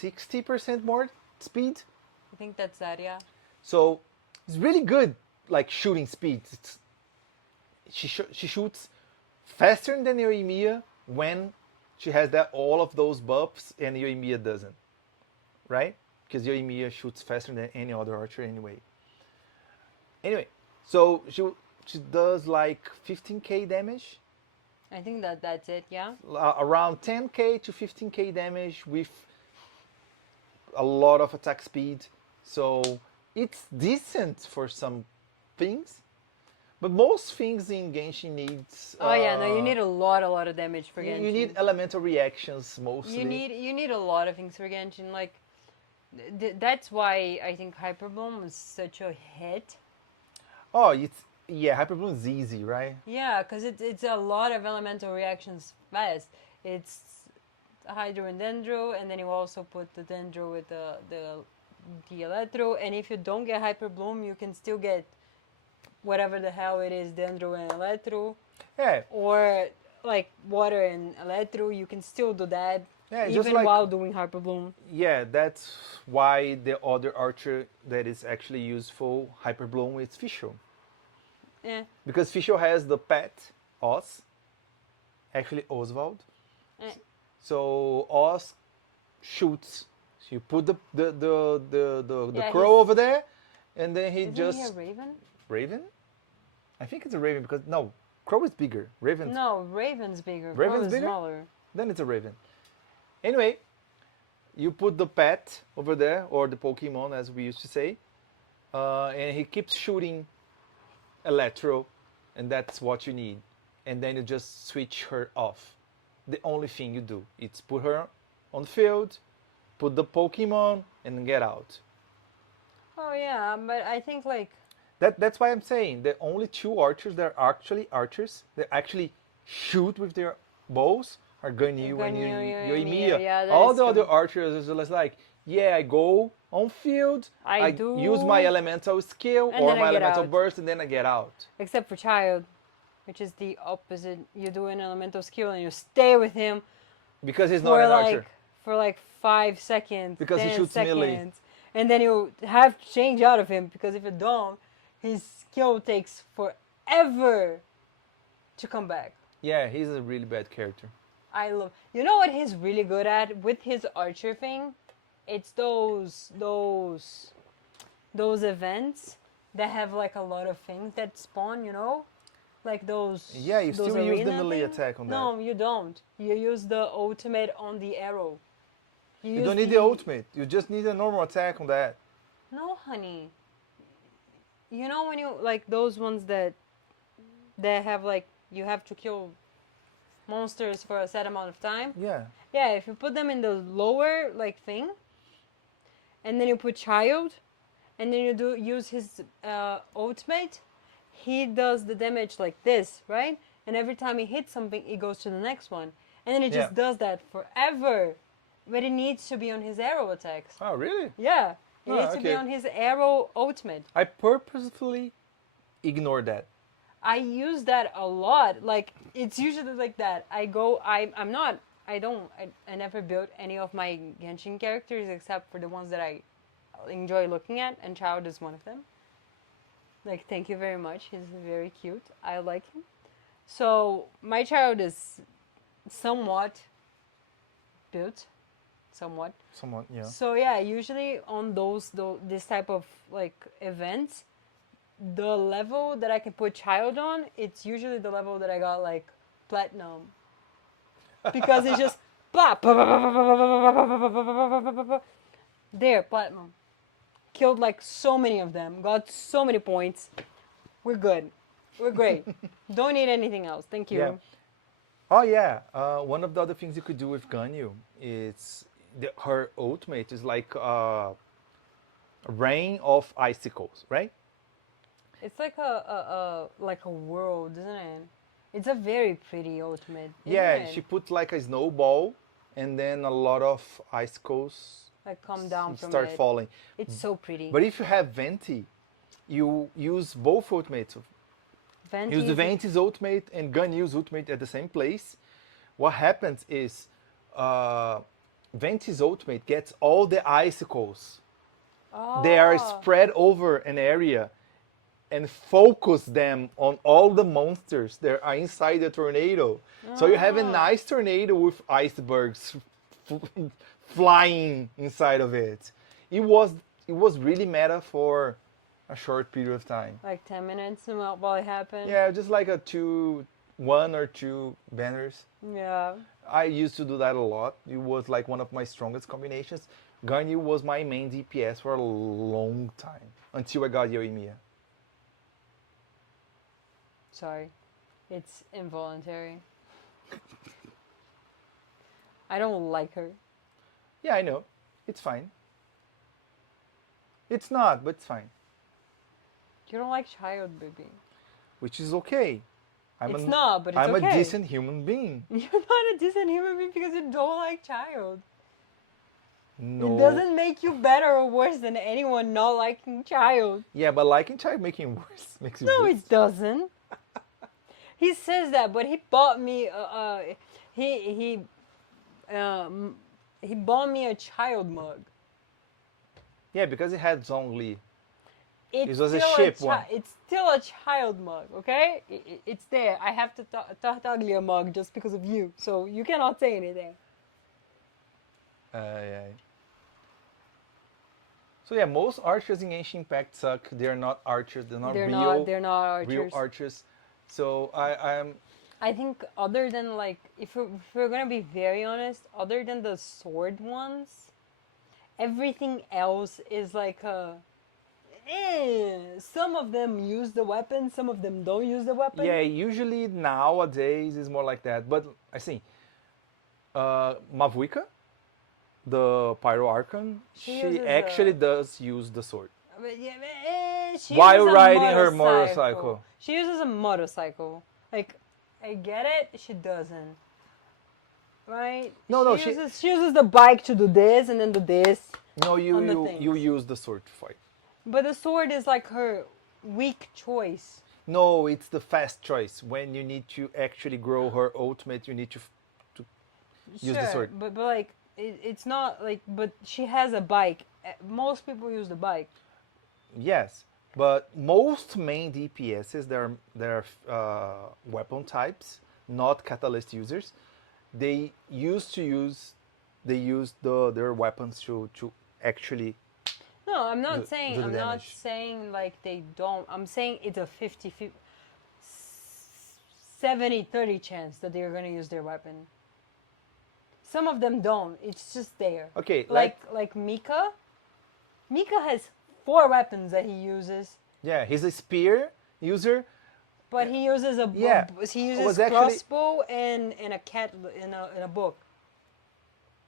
60% more speed. I think that's that, yeah. So it's really good, like shooting speed. She shoots faster than Yoimiya when she has all of those buffs, and Yoimiya doesn't, right? Because Yoimiya shoots faster than any other archer anyway. Anyway, so she does like 15k damage. I think that's it, yeah. Around 10k to 15k damage with a lot of attack speed. So it's decent for some things, but most things in Genshin needs. Oh yeah, no, you need a lot of damage for Genshin. You need elemental reactions mostly. You need a lot of things for Genshin. Like that's why I think Hyperbloom was such a hit. Oh, Hyperbloom is easy, right? Yeah, because it's a lot of elemental reactions fast. It's Hydro and Dendro, and then you also put the Dendro with the Electro, and if you don't get Hyper Bloom, you can still get whatever the hell it is, Dendro and Electro. Yeah. Or like Water and Electro, you can still do that. Yeah, even while doing Hyper Bloom. Yeah, that's why the other archer that is actually useful, Hyper Bloom, is Fischl. Yeah. Because Fischl has the pet, Oz. Actually, Oswald. So Oz shoots. So you put the crow over there, and then he Isn't just. he a raven? Raven? I think it's a raven because no, crow is bigger. Raven. No, raven's bigger. Raven's crow is bigger? smaller. Then it's a raven. Anyway, you put the pet over there, or the Pokemon as we used to say, and he keeps shooting Electro, and that's what you need. And then you just switch her off. The only thing you do is put her on the field, put the Pokemon, and get out. Oh yeah, but I think like that's why I'm saying the only two archers that are actually archers that actually shoot with their bows are Ganyu and Yoimiya. Yeah, all the other archers is just like, yeah, I go on field, I use my elemental skill or my elemental burst, and then I get out. Except for Child, which is the opposite. You do an elemental skill and you stay with him because he's not an archer. For like 5 seconds. Because he shoots melee. And then you have to change out of him because if you don't, his skill takes forever to come back. Yeah, he's a really bad character. You know what he's really good at with his archer thing? It's those events that have like a lot of things that spawn, you know? Like those. Yeah, you those still use the melee things. attack on that. No, you don't. You use the ultimate on the arrow. You don't need the ultimate. You just need a normal attack on that. No, honey. You know when you like those ones that have like you have to kill monsters for a set amount of time? Yeah. Yeah, if you put them in the lower like thing, and then you put Child, and then you use his ultimate, he does the damage like this, right? And every time he hits something, it goes to the next one. And then it just does that forever. But it needs to be on his arrow attacks. Oh, really? Yeah. It needs to be on his arrow ultimate. I purposefully ignore that. I use that a lot. Like, it's usually like that. I never built any of my Genshin characters except for the ones that I enjoy looking at, and Child is one of them. Like, thank you very much. He's very cute. I like him. So my child is somewhat built, somewhat. Somewhat, yeah. So yeah, usually on this type of like events, the level that I can put child on, it's usually the level that I got like platinum, because it's just blah, blah, blah, blah, blah, blah, blah, blah, blah, blah, blah, blah, blah, blah. There, platinum. Killed like so many of them, got so many points. We're good. We're great. Don't need anything else. Thank you. Yeah. Oh yeah, one of the other things you could do with Ganyu is her ultimate is like a rain of icicles, right? It's like a world, isn't it? It's a very pretty ultimate. Yeah, isn't it? she put like a snowball, and then a lot of icicles Like come down from start it. falling. It's so pretty. But if you have Venti, you use both ultimates. Venti Use the is- Venti's ultimate and Ganyu's ultimate at the same place. What happens is Venti's ultimate gets all the icicles. They are Oh. spread over an area and focus them on all the monsters that are inside the tornado. So you have a nice tornado with icebergs flying inside of it. It was really meta for a short period of time. Like 10 minutes while it happened. Yeah, just like one or two banners. Yeah. I used to do that a lot. It was like one of my strongest combinations. Ganyu was my main DPS for a long time until I got Yoimiya. Sorry. It's involuntary. I don't like her. Yeah, I know. It's fine. It's not, but it's fine. You don't like child, baby. Which is okay. It's not, but it's I'm okay. a decent human being. You're not a decent human being because you don't like child. No. It doesn't make you better or worse than anyone not liking child. Yeah, but liking child making worse makes it No, worse. it doesn't. He says that, but he bought me. He bought me a child mug. Yeah, because it had Zhongli. It's It was a still ship one. It's still a child mug, okay? It's there. I have to Tartaglia mug just because of you, so you cannot say anything. Yeah. So yeah, most archers in Genshin Impact suck. They're not archers. They're not They're not archers. real archers. So I'm I think other than like, if we're gonna be very honest, other than the sword ones, everything else is like some of them use the weapon, some of them don't use the weapon. yeah. Usually nowadays is more like that. But I think Mavuika, the Pyro Archon, She she uses actually does use the sword. But yeah, she While uses a riding her motorcycle. She uses a motorcycle. Like, I get it, she doesn't. Right? No, she uses the bike to do this and then do this. No, On the you things. use the sword to fight. But the sword is like her weak choice. No, it's the fast choice. When you need to actually grow her ultimate, you need to use the sword. But like, it's not like, but she has a bike. Most people use the bike. Yes, but most main DPSs, they're weapon types, not catalyst users. They use their weapons to actually. No, I'm not Do saying the I'm not damage. saying like they don't. I'm saying it's a 50-50 70-30 chance that they're going to use their weapon. Some of them don't. It's just there. Okay, Like Mika. Mika has 4 weapons that he uses, yeah, he's a spear user. but he uses Yeah, he I uses was actually- crossbow and a cat in a book.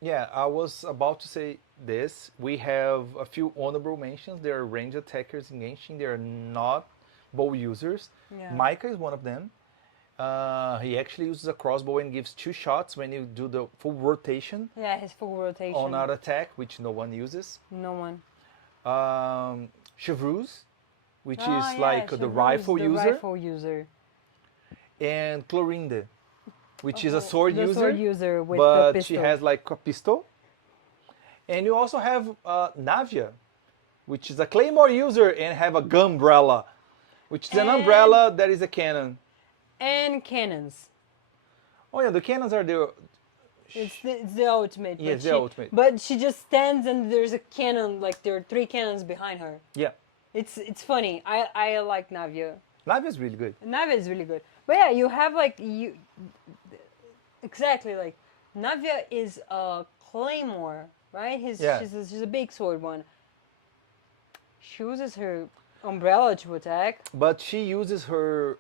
Yeah, I was about to say this. We have a few honorable mentions. There are range attackers in Genshin. They are not bow users. Yeah. Micah is one of them. He actually uses a crossbow and gives 2 shots when you do the full rotation Yeah, his full rotation. on our attack, which no one uses. No one. Chevreuse, which Ah, is yeah, like the Chevreuse, rifle the user. Rifle user. And Clorinde, which is a sword the user. sword user with but the pistol. she has like a pistol. And you also have Navia, which is a claymore user and have a gun umbrella, which is an And- umbrella that is a cannon. and cannons. Oh yeah, the cannons are the It's the ultimate. Yeah, but the ultimate. But she just stands and there's a cannon, like there are 3 cannons behind her. yeah. It's funny. I like Navia. Na'Vi is really good. Navia is really good. But yeah, you have like you exactly like Navia is a claymore, right? Yeah. She's a big sword one. She uses her umbrella to attack. But she uses her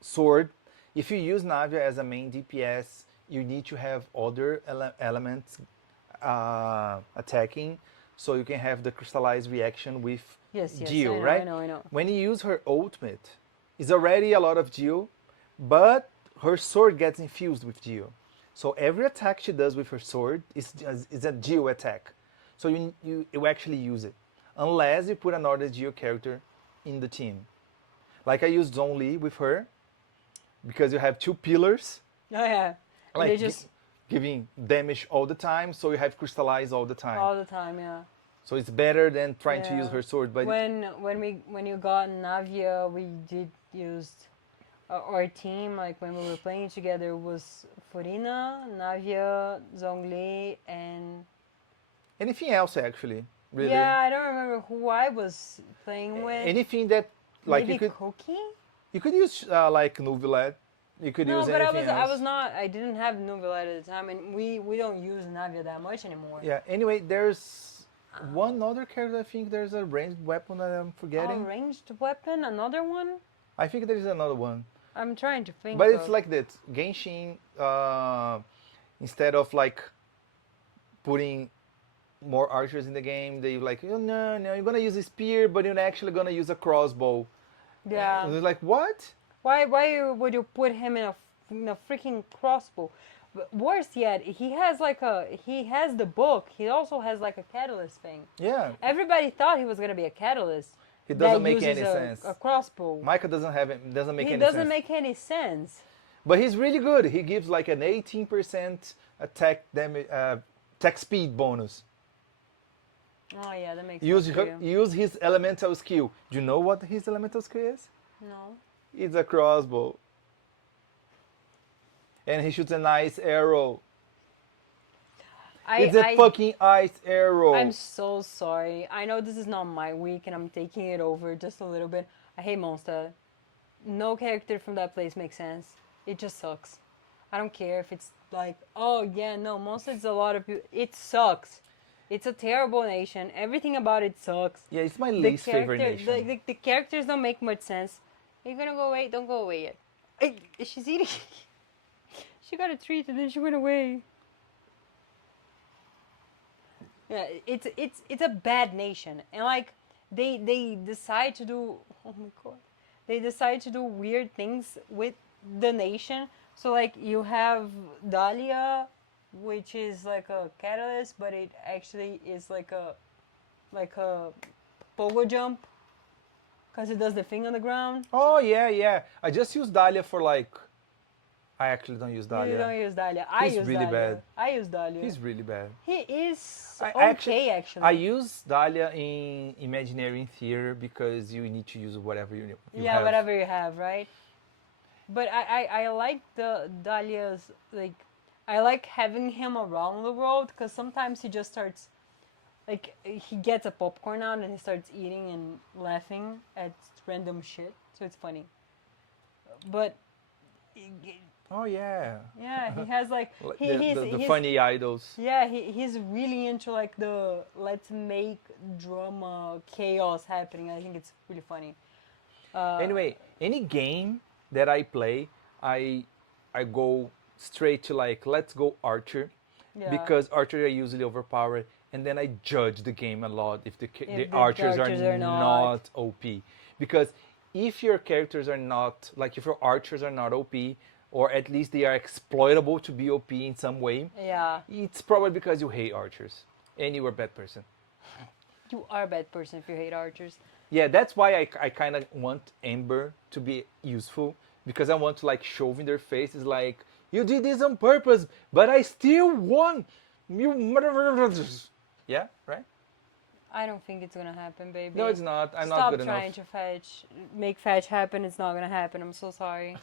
sword. If you use Na'Vi as a main DPS, you need to have other elements attacking, so you can have the crystallized reaction with Yes, Geo, I know, right? I know. When you use her ultimate, it's already a lot of Geo, but her sword gets infused with Geo. So every attack she does with her sword is a Geo attack. So you actually use it, unless you put another Geo character in the team. Like I use Zhongli with her, because you have 2 pillars, Oh yeah. And like they just giving damage all the time, so you have crystallize all the time. all the time, yeah. So it's better than trying to Yeah. use her sword. But when you got Navia, we did use our team, like when we were playing together, was Furina, Navia, Zhongli, and anything else actually, really? yeah, I don't remember who I was playing with. Anything that like Maybe Cookie? you could use like Nuvilet. You could No, use but anything I else. was not. I didn't have Nuvilet at the time, and we don't use Navia that much anymore. Yeah. Anyway, there's one other character. I think there's a ranged weapon that I'm A forgetting. ranged weapon, another one. I think there is another one. I'm trying to think. But it's of- like that. Genshin, instead of like putting more archers in the game, they like, oh, no, you're gonna use a spear, but you're actually gonna use a crossbow. yeah. And it's like, what? Why would you put him in a freaking crossbow? But worse yet, he has the book. He also has like a catalyst thing. Yeah, Everybody thought he was gonna be a catalyst. it doesn't that make uses any sense. A crossbow. Micah doesn't make He any doesn't sense. make any sense. But he's really good. He gives like an 18% attack speed bonus. Oh yeah, that makes Use sense. for you. use his elemental skill. Do you know what his elemental skill is? No. It's a crossbow. And he shoots an ice arrow. It's a fucking ice arrow. I'm so sorry. I know this is not my week and I'm taking it over just a little bit. I hate Monster. No character from that place makes sense. It just sucks. I don't care if it's like, oh yeah, no, Monster is a lot of people. It sucks. It's a terrible nation. Everything about it sucks. Yeah, it's my least favorite character- nation. The characters don't make much sense. Are you gonna go away? Don't go away yet. Hey, she's eating. She got a treat and then she went away. Yeah, it's a bad nation, and like they decide to do. Oh my god, they decide to do weird things with the nation. So like you have Dahlia, which is like a catalyst, but it actually is like a pogo jump, cause it does the thing on the ground. Oh yeah. I just use Dahlia for like. I actually don't use Dahlia. You don't use Dahlia. I He's use really Dahlia. bad. I use Dahlia. He's really bad. He is I okay actually. I use Dahlia in Imaginary Theater because you need to use whatever you yeah, have. whatever you have, right? But I like the Dahlia's, like, I like having him around the world because sometimes he just starts, like, he gets a popcorn out and he starts eating and laughing at random shit, so it's funny. But Oh yeah. yeah, he has like Like he's funny idols. yeah, he's really into like the let's make drama chaos happening. I think it's really funny. Anyway, any game that I play, I go straight to like let's go Archer, Yeah. because Archer are usually overpowered, and then I judge the game a lot if the the archers archers are are not. not OP, because if your characters are not like if your archers are not OP, or at least they are exploitable to be OP in some way, Yeah, it's probably because you hate archers and you're a bad person. you are a bad person if you hate archers. Yeah, that's why I kind of want Ember to be useful, because I want to like shove in their faces like, you did this on purpose, but I still won. You motherfuckers. Yeah, right? I don't think it's gonna happen, baby. No, it's not. I'm Stop not good trying enough. to make fetch happen. It's not gonna happen. I'm so sorry.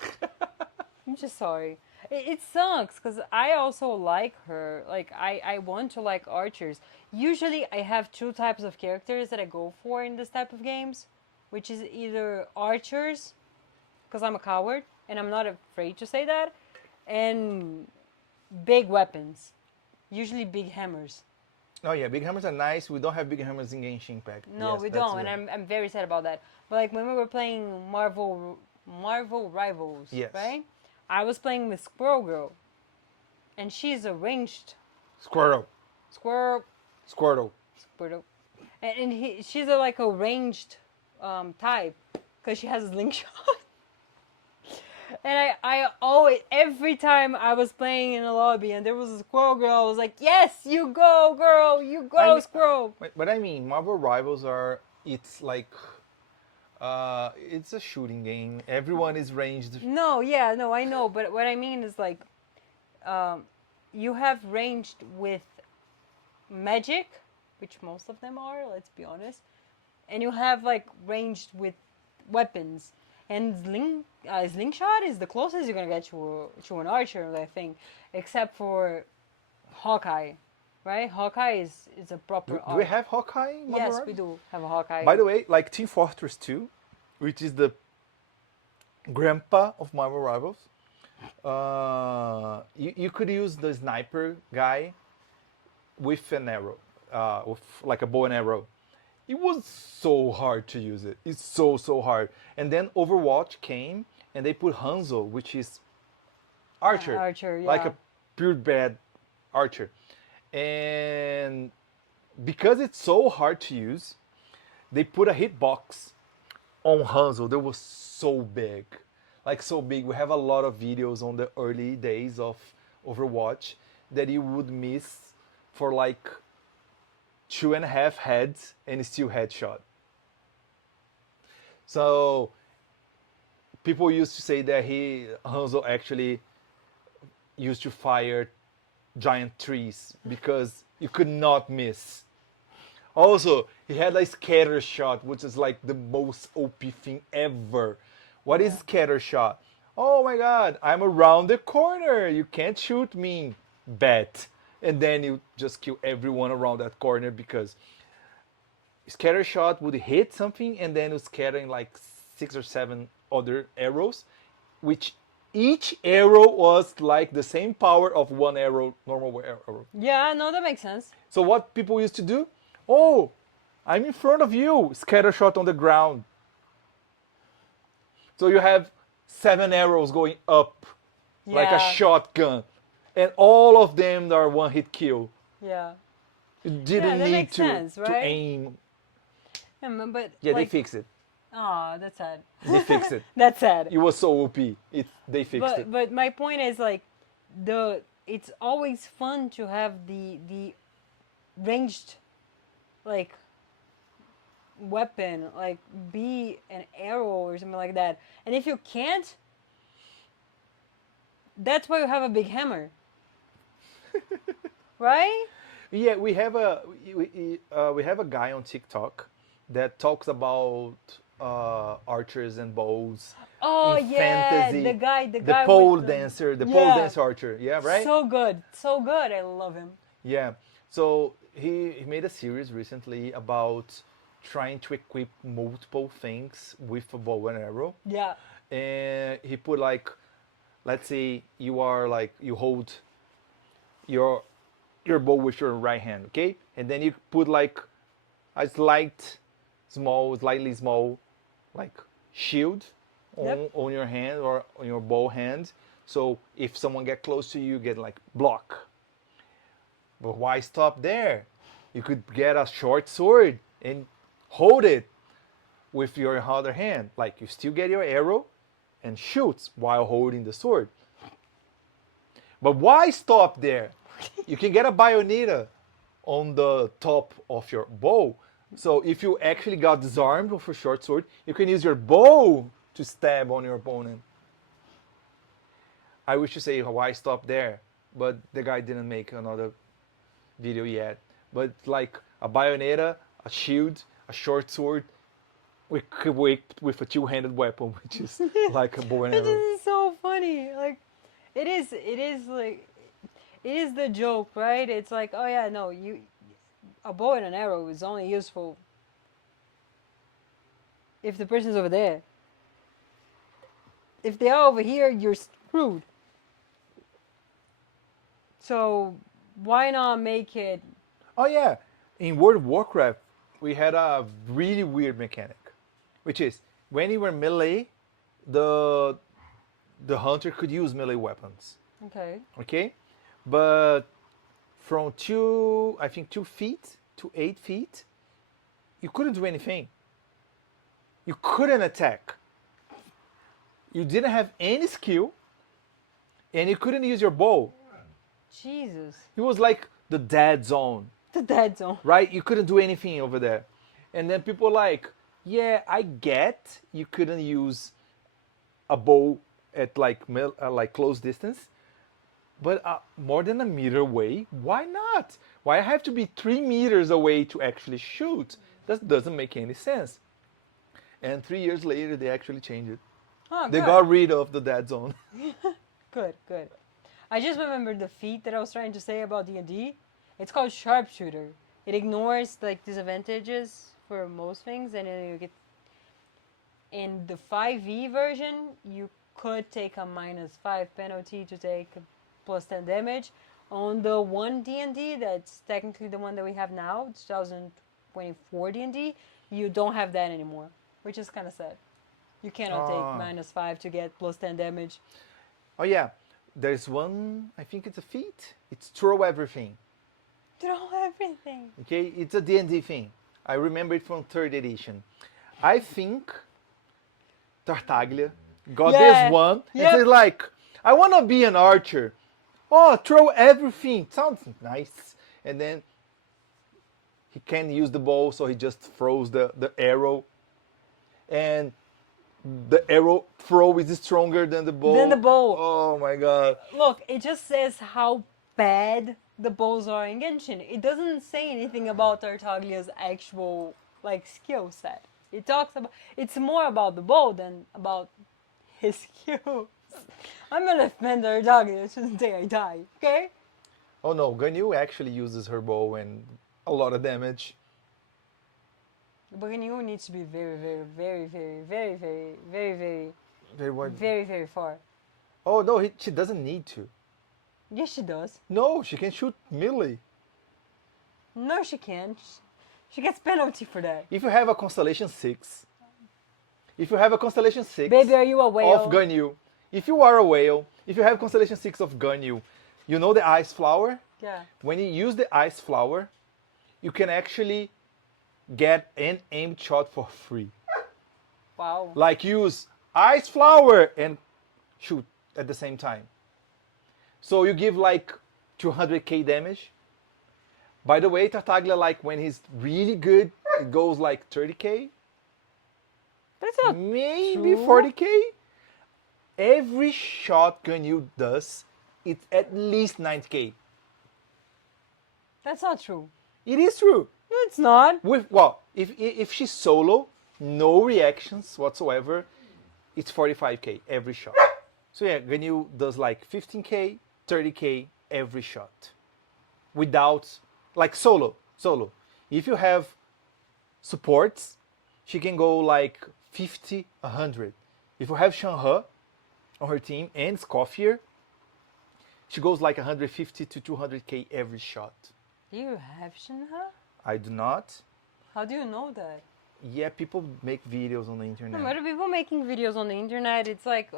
I'm just sorry. It sucks because I also like her. Like I want to like archers. Usually I have two types of characters that I go for in this type of games, which is either archers, because I'm a coward and I'm not afraid to say that, and big weapons, usually big hammers. Oh yeah, big hammers are nice. We don't have big hammers in Genshin Impact. No, Yes, we that's don't, and right. I'm very sad about that. But like when we were playing Marvel Rivals, Yes. right? I was playing with Squirrel Girl, and she's a ranged Squirtle. squirrel, Squirtle. Squirtle, and she's a, like a ranged type, because she has a slingshot. And I always, every time I was playing in a lobby and there was a squirrel girl, I was like, yes, you go, girl, you go, I mean, squirrel. but I mean, Marvel Rivals are. It's like. It's a shooting game. Everyone is ranged. No, yeah, no, I know, but what I mean is like, you have ranged with magic, which most of them are, let's be honest, and you have like ranged with weapons. And slingshot is the closest you're gonna get to an archer, I think, except for Hawkeye, right? Hawkeye is a proper Do we have Hawkeye in Marvel Yes, Rivals? we do have a Hawkeye. By the way, like Team Fortress 2, which is the grandpa of Marvel Rivals, you could use the sniper guy with an arrow, with like a bow and arrow. It was so hard to use it. It's so hard. And then Overwatch came and they put Hanzo, which is archer, Archer, like yeah. a pure bad archer. And because it's so hard to use, they put a hitbox on Hanzo that was so big. Like so big. We have a lot of videos on the early days of Overwatch that you would miss for like 2.5 heads and still headshot. So people used to say that Hanzo actually used to fire giant trees because you could not miss. Also, he had a scatter shot, which is like the most OP thing ever. What is scatter shot? Oh my god, I'm around the corner. You can't shoot me. Bet. And then you just kill everyone around that corner because scatter shot would hit something and then it was scattering like 6 or 7 other arrows, which each arrow was like the same power of one arrow, normal arrow. Yeah, no, that makes sense. So what people used to do? Oh, I'm in front of you. Scatter shot on the ground. So you have 7 arrows going up like a Yeah. shotgun. And all of them are one hit kill. Yeah. You didn't that need makes to, sense, to right? aim. Yeah, but Yeah, like, they fixed it. oh, that's sad. They fixed it. That's sad. It was so OP. They fixed it. But my point is like it's always fun to have the ranged like weapon, like be an arrow or something like that. And if you can't, that's why you have a big hammer. Right? Yeah, we have a guy on TikTok that talks about archers and bows. Oh in yeah, fantasy. the guy The with pole the- dancer, the Yeah. pole dance archer. Yeah, right. So good, so good. I love him. Yeah. So he made a series recently about trying to equip multiple things with a bow and arrow. Yeah. And he put like, let's say you hold your bow with your right hand, okay? And then you put like a slightly small, like shield on your hand or on your bow hand. So if someone get close to you, you get like block. But why stop there? You could get a short sword and hold it with your other hand. Like you still get your arrow and shoots while holding the sword. But why stop there? You can get a bayonetta on the top of your bow. So if you actually got disarmed with a short sword, you can use your bow to stab on your opponent. I wish to say why stop there, but the guy didn't make another video yet. But like a bayonetta, a shield, a short sword, with a two-handed weapon, which is like a bow and This arrow. is so funny. Like, it is like, it is the joke, right? It's like, oh yeah, no, a bow and an arrow is only useful if the person's over there. If they are over here, you're screwed. So why not make it? Oh yeah, in World of Warcraft, we had a really weird mechanic, which is when you were melee, the hunter could use melee weapons. Okay. Okay, but from I think 2 feet to 8 feet, you couldn't do anything. You couldn't attack. You didn't have any skill, and you couldn't use your bow. Jesus. It was like the dead zone. The dead zone. Right? You couldn't do anything over there. And then people were like, yeah, I get you couldn't use a bow at like close distance, but more than a meter away, why not? Why I have to be 3 meters away to actually shoot? That doesn't make any sense. And 3 years later, they actually changed it. Oh, They good. got rid of the dead zone. Good, good. I just remembered the feat that I was trying to say about D&D. It's called sharpshooter. It ignores like disadvantages for most things, and then you get. In the 5e version, you could take a -5 penalty to take +10 damage. On the 1 D&D, that's technically the one that we have now, 2024 D&D, you don't have that anymore, which is kind of sad. You cannot take -5 to get +10 damage. Oh yeah, there's one, I think it's a feat. It's throw everything. Throw everything. Okay, it's a D&D thing. I remember it from 3rd edition. I think Tartaglia got this one. Yep. And said like, I want to be an archer. Oh, throw everything. Sounds nice. And then he can't use the bow, so he just throws the arrow. And the arrow throw is stronger than the bow. Than the bow. Oh my god. Look, it just says how bad the bows are in Genshin. It doesn't say anything about Tartaglia's actual like skill set. It talks about it's more about the bow than about his skills. I'm gonna defend Tartaglia to the day I die, okay? Oh no, Ganyu actually uses her bow and a lot of damage. But Ganyu needs to be very, very, very, very, very, very, very, very, Very what? very, very far. Oh no, she doesn't need to. Yes, she does. No, she can shoot melee. No, she can't. She gets penalty for that. If you have a Constellation 6, Baby, are you a whale? of Ganyu, if you are a whale, if you have Constellation 6 of Ganyu, you know the Ice Flower? Yeah. When you use the Ice Flower, you can actually get an aimed shot for free. Wow. Like use Ice Flower and shoot at the same time. So you give like 200k damage. By the way, Tartaglia, like when he's really good, it goes like 30k. That's not Maybe true. 40k. Every shot Ganyu does, it's at least 90k. That's not true. It is true. No, it's not. If she's solo, no reactions whatsoever, it's 45k every shot. So yeah, Ganyu does like 15k, 30k every shot. Without, like solo. If you have supports, she can go like 50, 100. If you have Shanhe on her team and Scoffier, she goes like 150 to 200k every shot. Do you have Shinha? I do not. How do you know that? Yeah, people make videos on the internet. No, other people making videos on the internet, it's like,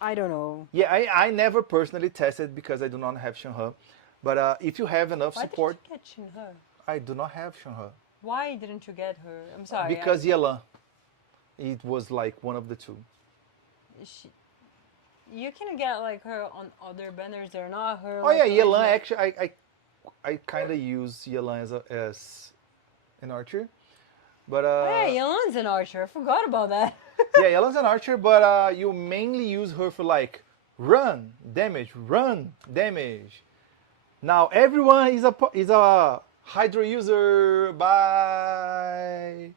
I don't know. Yeah, I never personally tested because I do not have Shanhe. But if you have enough Why support, did you get Shinha? I do not have Shanhe. Why didn't you get her? I'm sorry. Because Yelan. It was like one of the two. You can get like her on other banners. They're not her. Oh like, yeah, Yelan. original- Actually, I kind of use Yelan as an archer, but Hey, Yelan's an archer. I forgot about that. yeah, Yelan's an archer, but you mainly use her for like run damage. Now everyone is a Hydra user. Bye.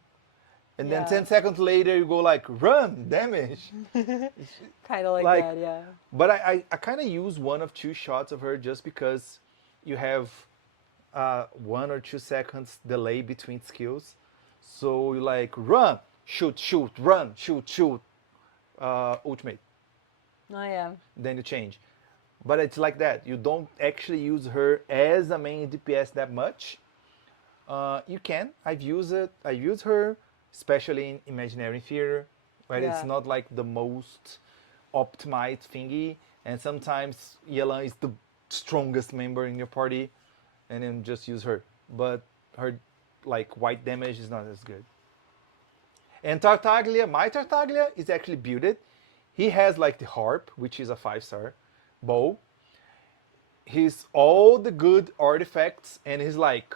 And then Yeah. 10 seconds later, you go like, run, damage. Kind of like, Like- that, yeah. But I kind of use one of two shots of her just because you have 1 or 2 seconds delay between skills. So you like run, shoot, shoot, run, shoot, shoot, ultimate. Oh, yeah. Then you change. But it's like that. You don't actually use her as a main DPS that much. You can. I've used it. I use her, especially in Imaginary Theater, where Yeah. it's not like the most optimized thingy. And sometimes Yelan is the strongest member in your party, and then just use her. But her like white damage is not as good. And Tartaglia, my Tartaglia is actually builded. He has like the harp, which is a 5-star bow. He's all the good artifacts, and he's like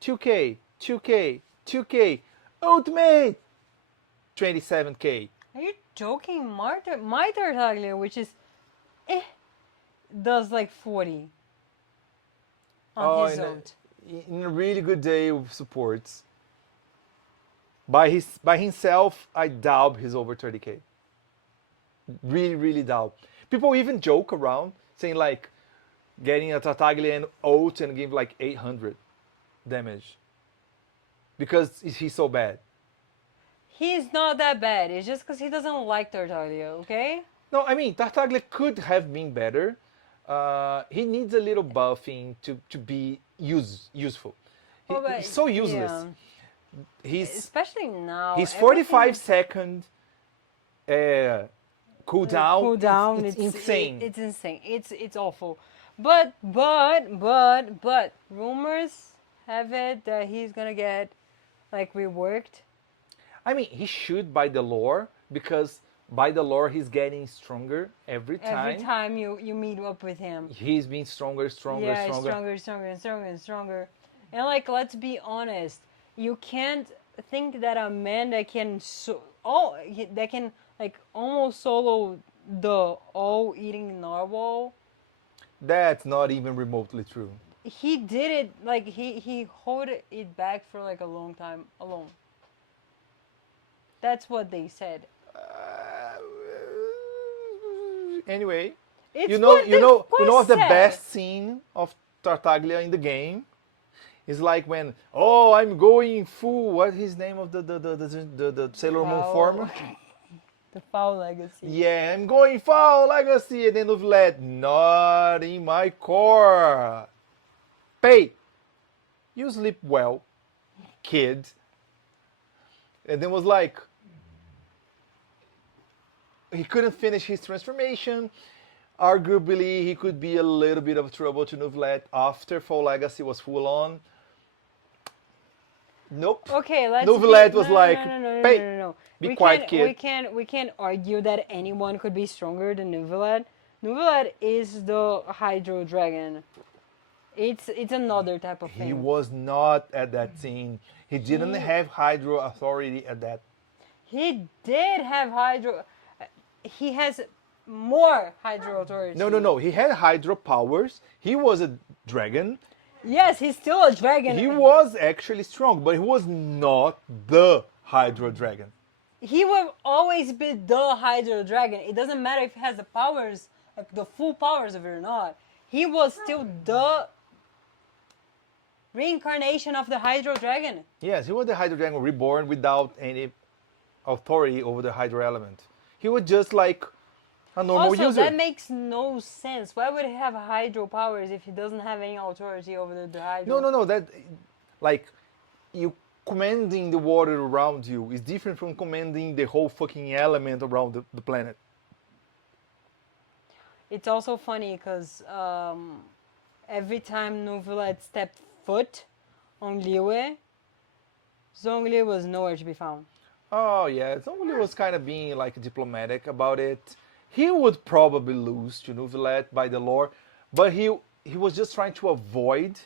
2k, 2k, 2k, ultimate, 27k. Are you joking? My Tartaglia, which is does like 40 on his ult. In a really good day of supports. By himself, I doubt he's over 30k. Really, really doubt. People even joke around saying like getting a Tartaglia and ult and give like 800 damage because he's so bad. He's not that bad. It's just because he doesn't like Tartaglia, okay? No, I mean Tartaglia could have been better. He needs a little buffing to be useful. He's so useless. Yeah. He's Especially now. He's everything 45-second cooldown. cooldown. It's insane. It's insane. It's awful. But rumors have it that he's gonna get like reworked. I mean, he should by the lore, because by the lore he's getting stronger every time. Every time you meet up with him. He's being stronger, stronger, Yeah, stronger. stronger. And like, let's be honest, you can't think that a man that can that can like almost solo the all eating narwhal. That's not even remotely true. He did it like he held it back for like a long time alone. That's what they said. Anyway, It's you know what the said. best scene of Tartaglia in the game is like when I'm going full. What his name of the Sailor Moon Foul. form? The foul legacy. Yeah, I'm going foul legacy, and then Uvlet, not in my core. Pay. You sleep well, kid. And then was like, he couldn't finish his transformation. Arguably, he could be a little bit of trouble to Nuvlet after Fall Legacy was full on. Nope. Okay, let's. Novelet was like, "Pay, no. be we quiet, can't, kid." We can't argue that anyone could be stronger than Novelet. Novelet is the Hydro Dragon. It's another type of thing. He was not at that scene. He didn't have Hydro authority at that. He did have Hydro. He has more Hydro authority. No. He had Hydro powers. He was a dragon. Yes, he's still a dragon. He was actually strong, but he was not the Hydro dragon. He will always be the Hydro Dragon. It doesn't matter if he has the powers, like the full powers of it or not. He was still the reincarnation of the Hydro Dragon. Yes, he was the Hydro dragon reborn without any authority over the Hydro element. He was just like a normal Also, user. that makes no sense. Why would he have Hydro powers if he doesn't have any authority over the Hydro? No. That, like, you commanding the water around you is different from commanding the whole fucking element around the planet. It's also funny because every time Novelet stepped foot on Liyue, Zhongli was nowhere to be found. Oh yeah, Zhongli was kind of being like diplomatic about it. He would probably lose to Nuvilet by the lore, but he was just trying to avoid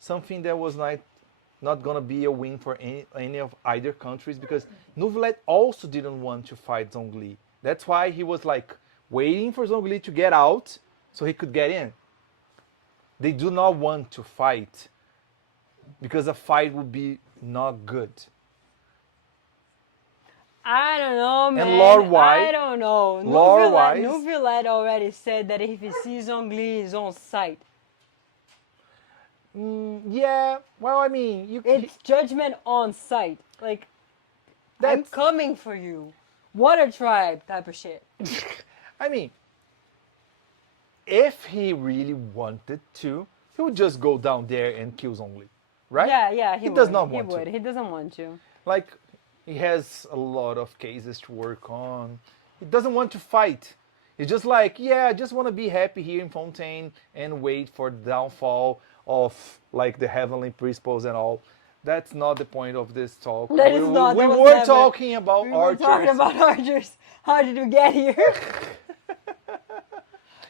something that was not gonna be a win for any of either countries, because Nuvilet also didn't want to fight Zhongli. That's why he was like waiting for Zhongli to get out so he could get in. They do not want to fight because a fight would be not good. I don't know, man. lore-wise- I don't know. lore-wise- Nuvilet already said that if he sees Zhongli, he's on site. Yeah, well, I mean, It's judgment on site. Like, I'm that's, coming for you. Water tribe type of shit. I mean, if he really wanted to, he would just go down there and kill Zhongli, right? Yeah, He does not want He to. would. He doesn't want to. Like, he has a lot of cases to work on. He doesn't want to fight. He's just like, yeah, I just want to be happy here in Fontaine and wait for the downfall of like the heavenly principles and all. That's not the point of this talk. That is not. We That was were never- talking about We were archers. talking about archers. How did we get here?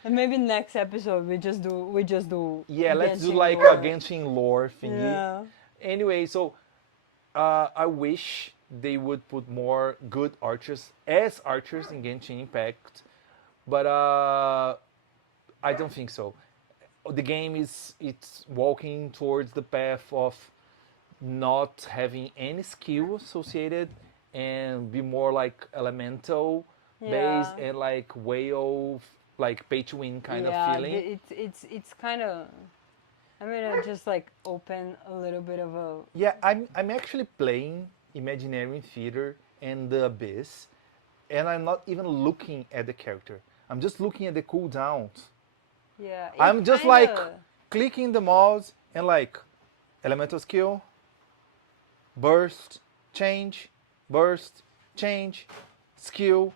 And maybe next episode we just do. Yeah, let's do Genshin like lore. a Genshin lore thingy. Yeah. Anyway, so I wish they would put more good archers as archers in Genshin Impact, but I don't think so. The game it's walking towards the path of not having any skill associated and be more like elemental based Yeah. and like whale like pay to win kind of Yeah, feeling. it's kind of. I'm gonna just like open a little bit of a. Yeah, I'm actually playing Imaginary Theater and the Abyss, and I'm not even looking at the character. I'm just looking at the cooldowns. Yeah. it I'm just like kinda- clicking the mouse and like elemental skill, burst, change, skill,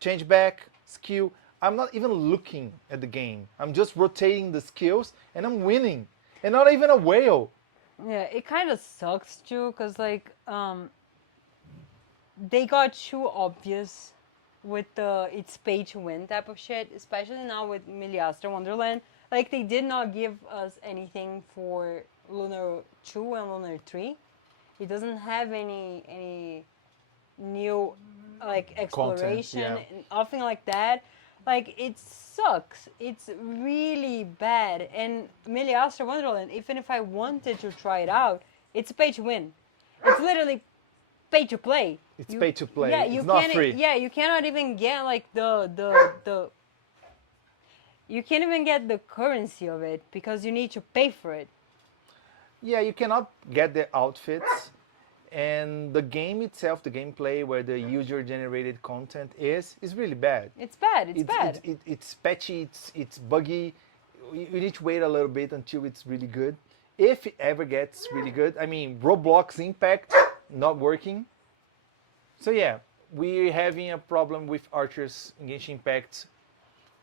change back, skill. I'm not even looking at the game. I'm just rotating the skills and I'm winning. And not even a whale. Yeah, it kind of sucks too, cause like they got too obvious with the it's pay to win type of shit, especially now with Miliastra Wonderland. Like they did not give us anything for Lunar 2 and Lunar 3. It doesn't have any new like exploration, yeah. nothing like that. Like it sucks. It's really bad. And Miliastra Wonderland, even if I wanted to try it out, it's pay to win. It's literally pay to play. It's pay to play. Yeah, It's not can't- free. Yeah, you cannot even get like the you can't even get the currency of it because you need to pay for it. Yeah, you cannot get the outfits, and the game itself, the gameplay where the user-generated content is really bad. It's bad. It's bad. It's patchy. It's buggy. You need to wait a little bit until it's really good, if it ever gets really good. I mean, Roblox Impact not working. So yeah, we're having a problem with archers in Genshin Impact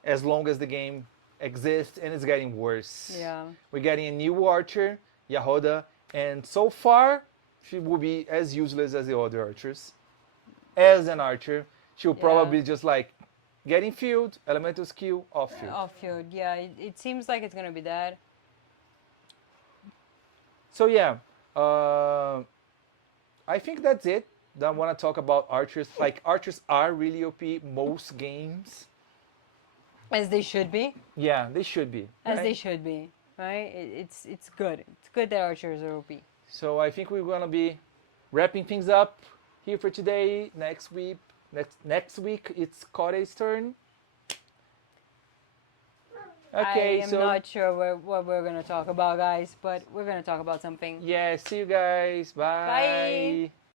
as long as the game exists, and it's getting worse. Yeah. We're getting a new archer, Yahoda, and so far she will be as useless as the other archers. As an archer, she'll probably just like get in field, elemental skill, off field. Off field. Yeah, it seems like it's gonna be that. So yeah, I think that's it. Don't want to talk about archers. Like archers are really OP most games. As they should be. Yeah, they should be. As right? they should be. Right? It's good. It's good that archers are OP. So I think we're gonna be wrapping things up here for today. Next week it's Kore's turn. Okay, I am so not sure what we're gonna talk about, guys, but we're gonna talk about something. yeah, see you guys. Bye. Bye.